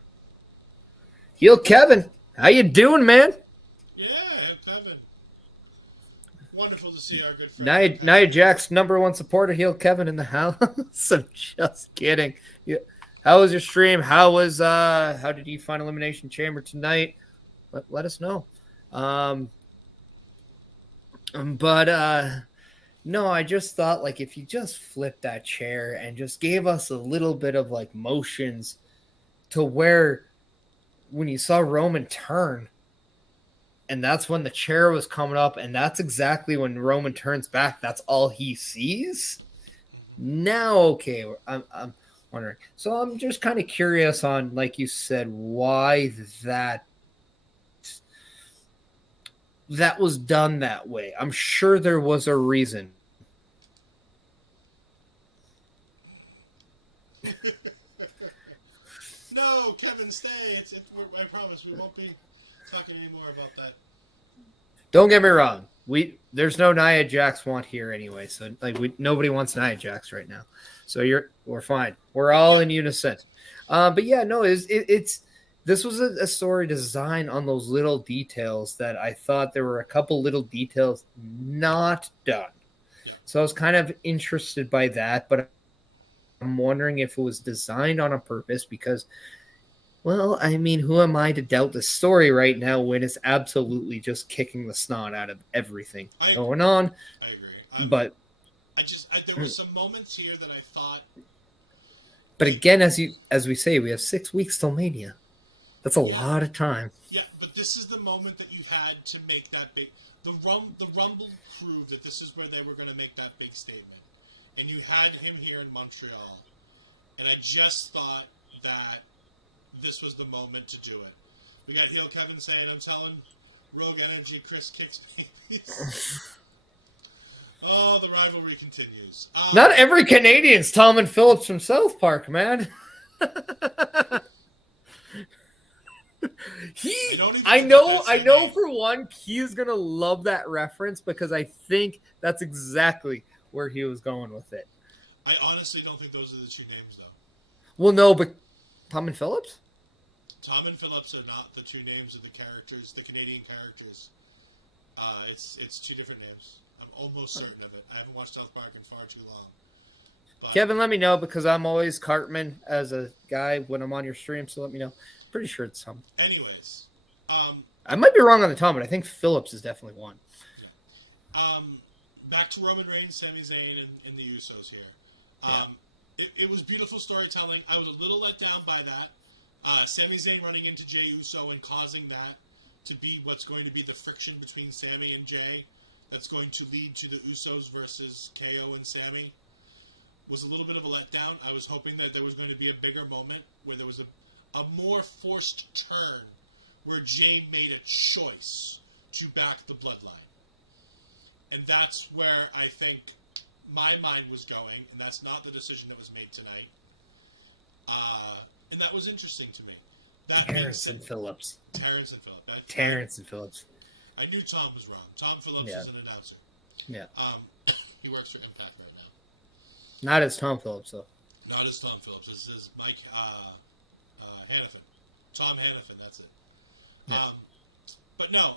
Heel Kevin, how you doing, man? Yeah, Kevin. Wonderful to see our good friend. Nia Jax's #1 supporter, Heel Kevin, in the house. I'm just kidding. Yeah. How was your stream? How did you find Elimination Chamber tonight? Let us know. No, I just thought like if you just flipped that chair and just gave us a little bit of like motions to where when you saw Roman turn and that's when the chair was coming up and that's exactly when Roman turns back, that's all he sees. Now, okay, I'm wondering. So I'm just kind of curious on, like you said, why that was done that way. I'm sure there was a reason. No, Kevin, stay. I promise we won't be talking anymore about that. Don't get me wrong. There's no Nia Jax want here anyway. So like nobody wants Nia Jax right now. So we're fine. We're all in unison. But yeah, no, this was a story designed on those little details that I thought there were a couple little details not done. Yeah. So I was kind of interested by that, but I'm wondering if it was designed on a purpose because, well, I mean, who am I to doubt the story right now when it's absolutely just kicking the snot out of everything going on? I agree. But there were some moments here that I thought. But again, as we say, we have 6 weeks till Mania. That's a lot of time. Yeah, but this is the moment that you had to make that big. The Rumble proved that this is where they were going to make that big statement. And you had him here in Montreal. And I just thought that this was the moment to do it. We got Heel Kevin saying, I'm telling Rogue Energy, Chris kicks babies. Oh, the rivalry continues. Not every Canadian's Tom and Phillips from South Park, man. I know for one, he's going to love that reference because I think that's exactly where he was going with it. I honestly don't think those are the two names, though. Well, no, but Tom and Phillips? Tom and Phillips are not the two names of the characters, the Canadian characters. It's two different names. I'm almost certain of it. I haven't watched South Park in far too long. But Kevin, let me know because I'm always Cartman as a guy when I'm on your stream, so let me know. Pretty sure it's Tom. Anyways. I might be wrong on the Tom, but I think Phillips is definitely one. Yeah. Back to Roman Reigns, Sami Zayn, and the Usos here. It was beautiful storytelling. I was a little let down by that. Sami Zayn running into Jey Uso and causing that to be what's going to be the friction between Sami and Jey that's going to lead to the Usos versus KO and Sami was a little bit of a letdown. I was hoping that there was going to be a bigger moment where there was a more forced turn where Jey made a choice to back the bloodline. And that's where I think my mind was going, and that's not the decision that was made tonight. And that was interesting to me. Terrence and Phillips. Terrence and Phillips. Terrence and Phillips. I knew Tom was wrong. Tom Phillips is an announcer. Yeah. He works for Impact right now. Not as Tom Phillips, though. Not as Tom Phillips. This is Mike Hannafin. Tom Hannafin, that's it. Yeah. But no,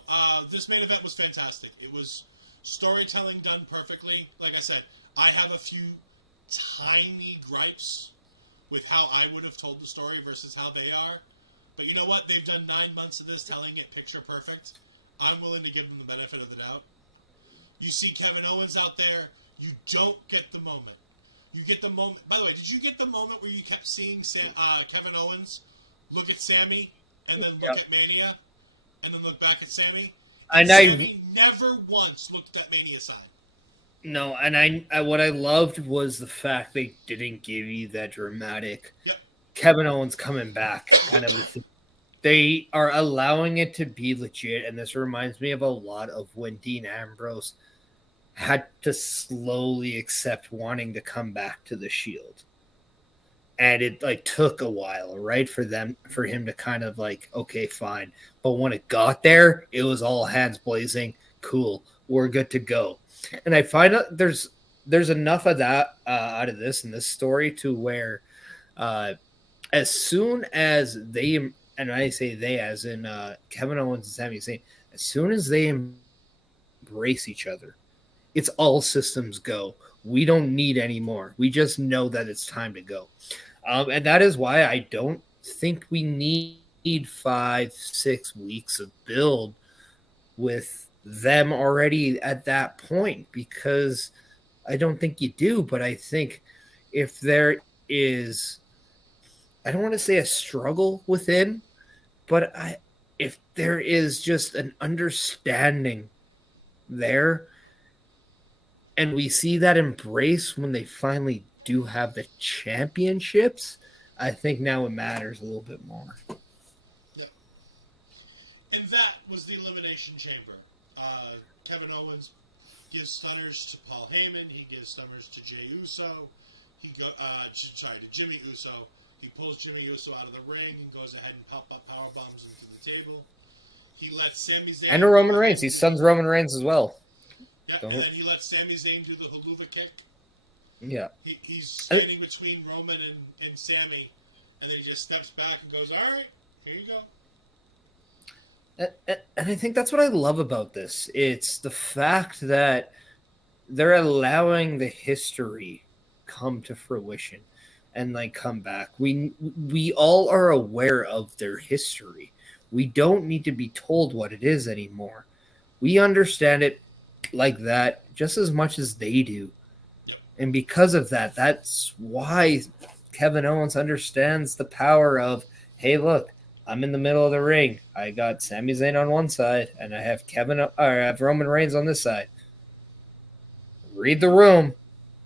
this main event was fantastic. It was storytelling done perfectly. Like I said, I have a few tiny gripes with how I would have told the story versus how they are. But you know what? They've done 9 months of this telling it picture perfect. I'm willing to give them the benefit of the doubt. You see Kevin Owens out there. You don't get the moment. You get the moment. By the way, did you get the moment where you kept seeing Kevin Owens look at Sammy and then look at Mania and then look back at Sammy? And Sammy never once looked at Mania side. No, and I what I loved was the fact they didn't give you that dramatic Kevin Owens coming back kind of a thing. They are allowing it to be legit, and this reminds me of a lot of when Dean Ambrose had to slowly accept wanting to come back to the Shield. And it like took a while, right, for him to kind of like, okay, fine. But when it got there, it was all hands blazing. Cool, we're good to go. And I find out there's enough of that out of this in this story to where as soon as they, and I say they as in Kevin Owens and Sami Zayn, as soon as they embrace each other, it's all systems go. We don't need any more. We just know that it's time to go. And that is why I don't think we need 5-6 weeks of build with them already at that point, because I don't think you do. But I think if there is, I don't want to say a struggle within, but if there is just an understanding there, and we see that embrace when they finally do have the championships, I think now it matters a little bit more. Yeah. And that was the Elimination Chamber. Kevin Owens gives stunners to Paul Heyman. He gives stunners to Jey Uso. To Jimmy Uso. He pulls Jimmy Uso out of the ring and goes ahead and power bombs into the table. He lets Sami Zayn and Roman Reigns. He stuns Roman Reigns as well. Yeah, and then he lets Sami Zayn do the haluva kick. Yeah. He's standing between Roman and Sami, and then he just steps back and goes, all right, here you go. And I think that's what I love about this. It's the fact that they're allowing the history come to fruition and like come back. We all are aware of their history. We don't need to be told what it is anymore. We understand it like that just as much as they do. Yep. And because of that, that's why Kevin Owens understands the power of, hey, look, I'm in the middle of the ring. I got Sami Zayn on one side, and I have I have Roman Reigns on this side. Read the room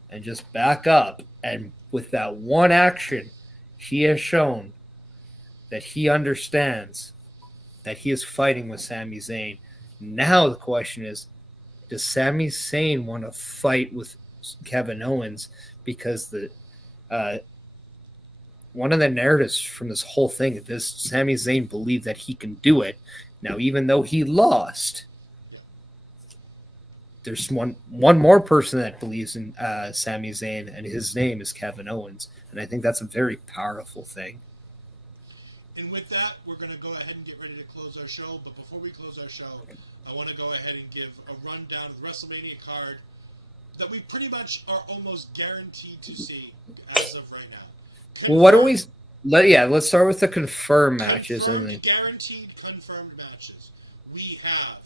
and just back up. And with that one action, he has shown that he understands that he is fighting with Sami Zayn. Now the question is, does Sami Zayn want to fight with Kevin Owens? Because the one of the narratives from this whole thing is this: Sami Zayn believed that he can do it. Now, even though he lost, there's one more person that believes in Sami Zayn, and his name is Kevin Owens. And I think that's a very powerful thing. And with that, we're going to go ahead and get ready to close our show. But before we close our show, I want to go ahead and give a rundown of the WrestleMania card that we pretty much are almost guaranteed to see as of right now. Well, why don't we let's start with the confirmed matches. Guaranteed confirmed matches. We have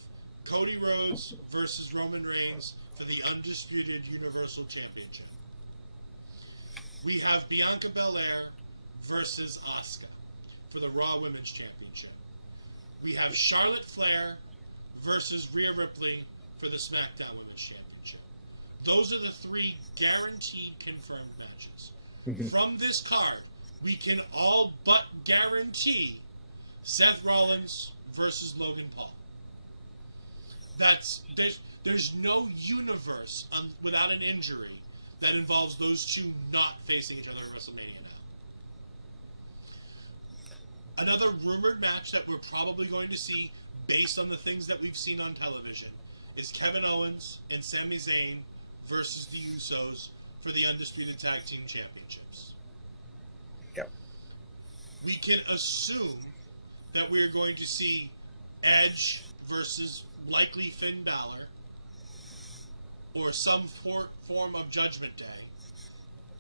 Cody Rhodes versus Roman Reigns for the Undisputed Universal Championship. We have Bianca Belair versus Asuka for the Raw Women's Championship. We have Charlotte Flair versus Rhea Ripley for the SmackDown Women's Championship. Those are the 3 guaranteed confirmed matches. Mm-hmm. From this card, we can all but guarantee Seth Rollins versus Logan Paul. There's no universe without an injury that involves those two not facing each other at WrestleMania now. Another rumored match that we're probably going to see based on the things that we've seen on television is Kevin Owens and Sami Zayn versus the Usos for the Undisputed Tag Team Championships. Yep. We can assume that we are going to see Edge versus likely Finn Balor or some form of Judgment Day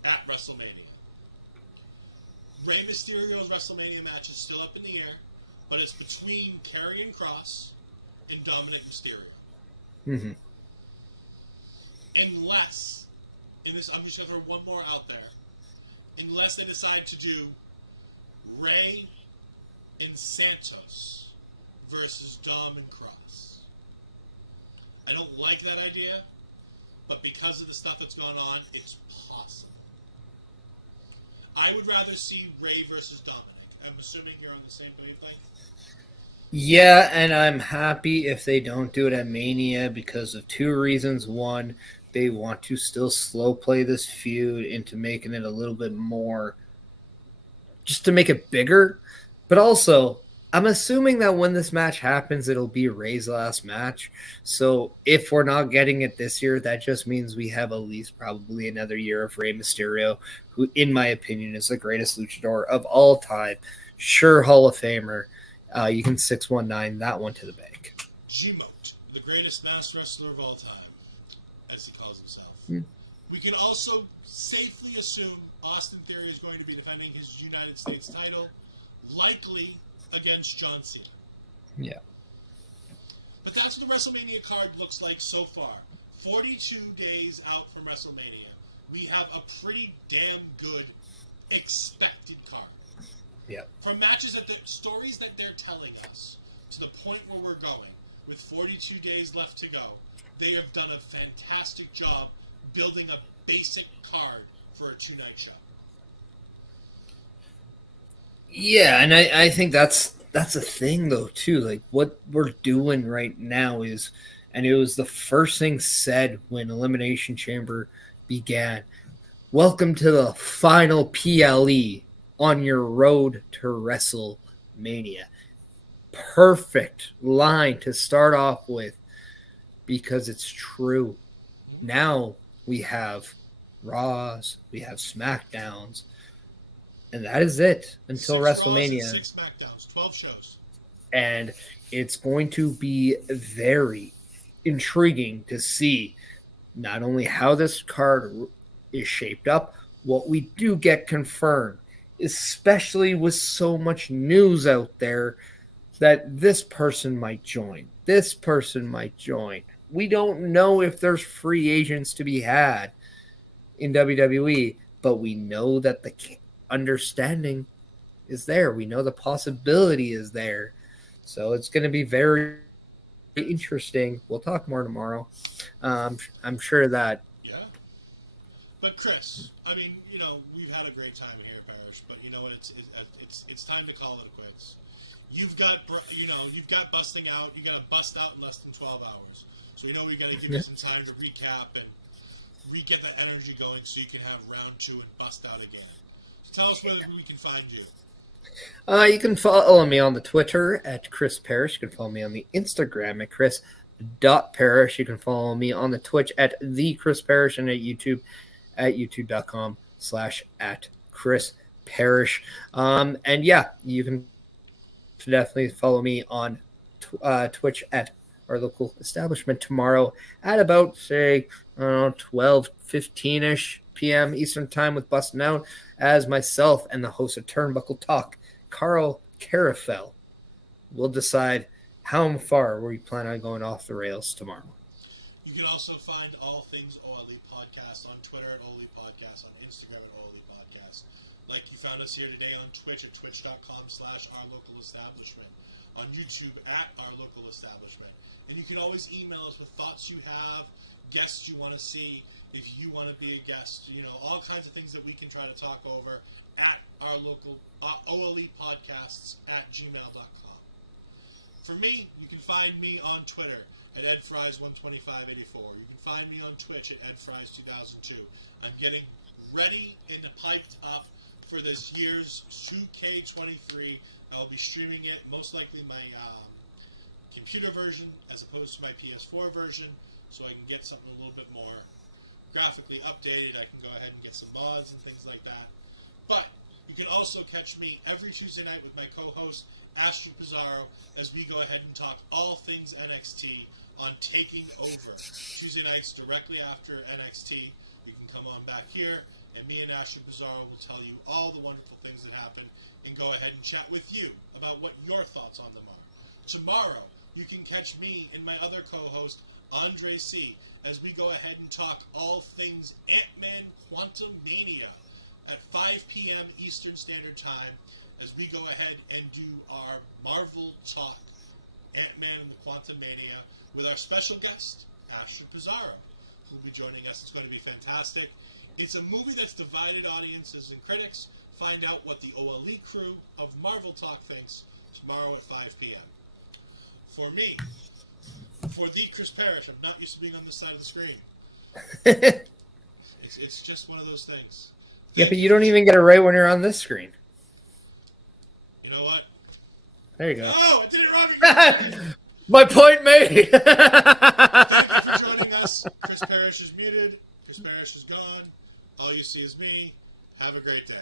at WrestleMania. Rey Mysterio's WrestleMania match is still up in the air, but it's between Karrion Kross and Dominic Mysterio. Mm-hmm. Unless, I'm just going to throw one more out there, unless they decide to do Rey and Santos versus Dom and Cross. I don't like that idea, but because of the stuff that's gone on, it's possible. I would rather see Rey versus Dominic. I'm assuming you're on the same wavelength. Yeah, and I'm happy if they don't do it at Mania because of two reasons. One, they want to still slow play this feud into making it a little bit more, just to make it bigger. But also, I'm assuming that when this match happens, it'll be Rey's last match. So if we're not getting it this year, that just means we have at least probably another year of Rey Mysterio, who, in my opinion, is the greatest luchador of all time. Sure, Hall of Famer. You can 619 that one to the bank. G-Mote, the greatest mass wrestler of all time, as he calls himself. We can also safely assume Austin Theory is going to be defending his United States title, likely against John Cena. Yeah. But that's what the WrestleMania card looks like so far. 42 days out from WrestleMania, we have a pretty damn good expected card. Yeah. From matches that the stories that they're telling us to the point where we're going, with 42 days left to go, they have done a fantastic job building a basic card for a two-night show. Yeah, and I think that's a thing though too. Like what we're doing right now is, and it was the first thing said when Elimination Chamber began. Welcome to the final PLE on your road to WrestleMania. Perfect line to start off with because it's true. Now we have Raws, we have SmackDowns, and that is it until WrestleMania. 6 SmackDowns, 12 shows. And it's going to be very intriguing to see not only how this card is shaped up, what we do get confirmed, especially with so much news out there that this person might join. This person might join. We don't know if there's free agents to be had in WWE, but we know that the understanding is there. We know the possibility is there. So it's going to be very interesting. We'll talk more tomorrow. I'm sure that. Yeah. But Chris, I mean, we've had a great time here, Parrish. But you know what? It's time to call it quits. You've got busting out. You got to bust out in less than 12 hours. So we got to give you some time to recap and re-get that energy going so you can have round 2 and bust out again. So tell us where we can find you. You can follow me on the Twitter at Chris Parrish. You can follow me on the Instagram at Chris.Parrish. You can follow me on the Twitch at the Chris Parrish and at YouTube at youtube.com/@Chris Parrish. And yeah, you can definitely follow me on Twitch at our local establishment tomorrow at about, say, 12:15-ish p.m. Eastern Time with Bustin' Out as myself and the host of Turnbuckle Talk, Carl Carafel, will decide how far we plan on going off the rails tomorrow. You can also find all things OLE Podcast on Twitter at OLE Podcast, on Instagram at OLE Podcast. Like you found us here today on Twitch at twitch.com/ourlocalestablishment, on YouTube at Our Local Establishment. And you can always email us with thoughts you have, guests you want to see, if you want to be a guest, all kinds of things that we can try to talk over at our local OLE Podcasts at gmail.com. For me, you can find me on Twitter at EdFries12584. You can find me on Twitch at EdFries2002. I'm getting ready and piped up for this year's 2K23. I'll be streaming it, most likely my computer version as opposed to my PS4 version, so I can get something a little bit more graphically updated. I can go ahead and get some mods and things like that. But you can also catch me every Tuesday night with my co-host, Astrid Pizarro, as we go ahead and talk all things NXT on Taking Over. Tuesday nights directly after NXT. You can come on back here, and me and Astrid Pizarro will tell you all the wonderful things that happen and go ahead and chat with you about what your thoughts on them are. Tomorrow, you can catch me and my other co-host, Andre C., as we go ahead and talk all things Ant-Man Quantumania at 5 p.m. Eastern Standard Time, as we go ahead and do our Marvel Talk, Ant-Man and the Quantumania, with our special guest, Astrid Pizarro, who will be joining us. It's going to be fantastic. It's a movie that's divided audiences and critics. Find out what the OLE crew of Marvel Talk thinks tomorrow at 5 p.m. For me, for the Chris Parrish, I'm not used to being on this side of the screen. It's just one of those things. Yeah, but you don't even get it right when you're on this screen. You know what? There you go. Oh, I did it wrong again. My point made. Thank you for joining us. Chris Parrish is muted. Chris Parrish is gone. All you see is me. Have a great day.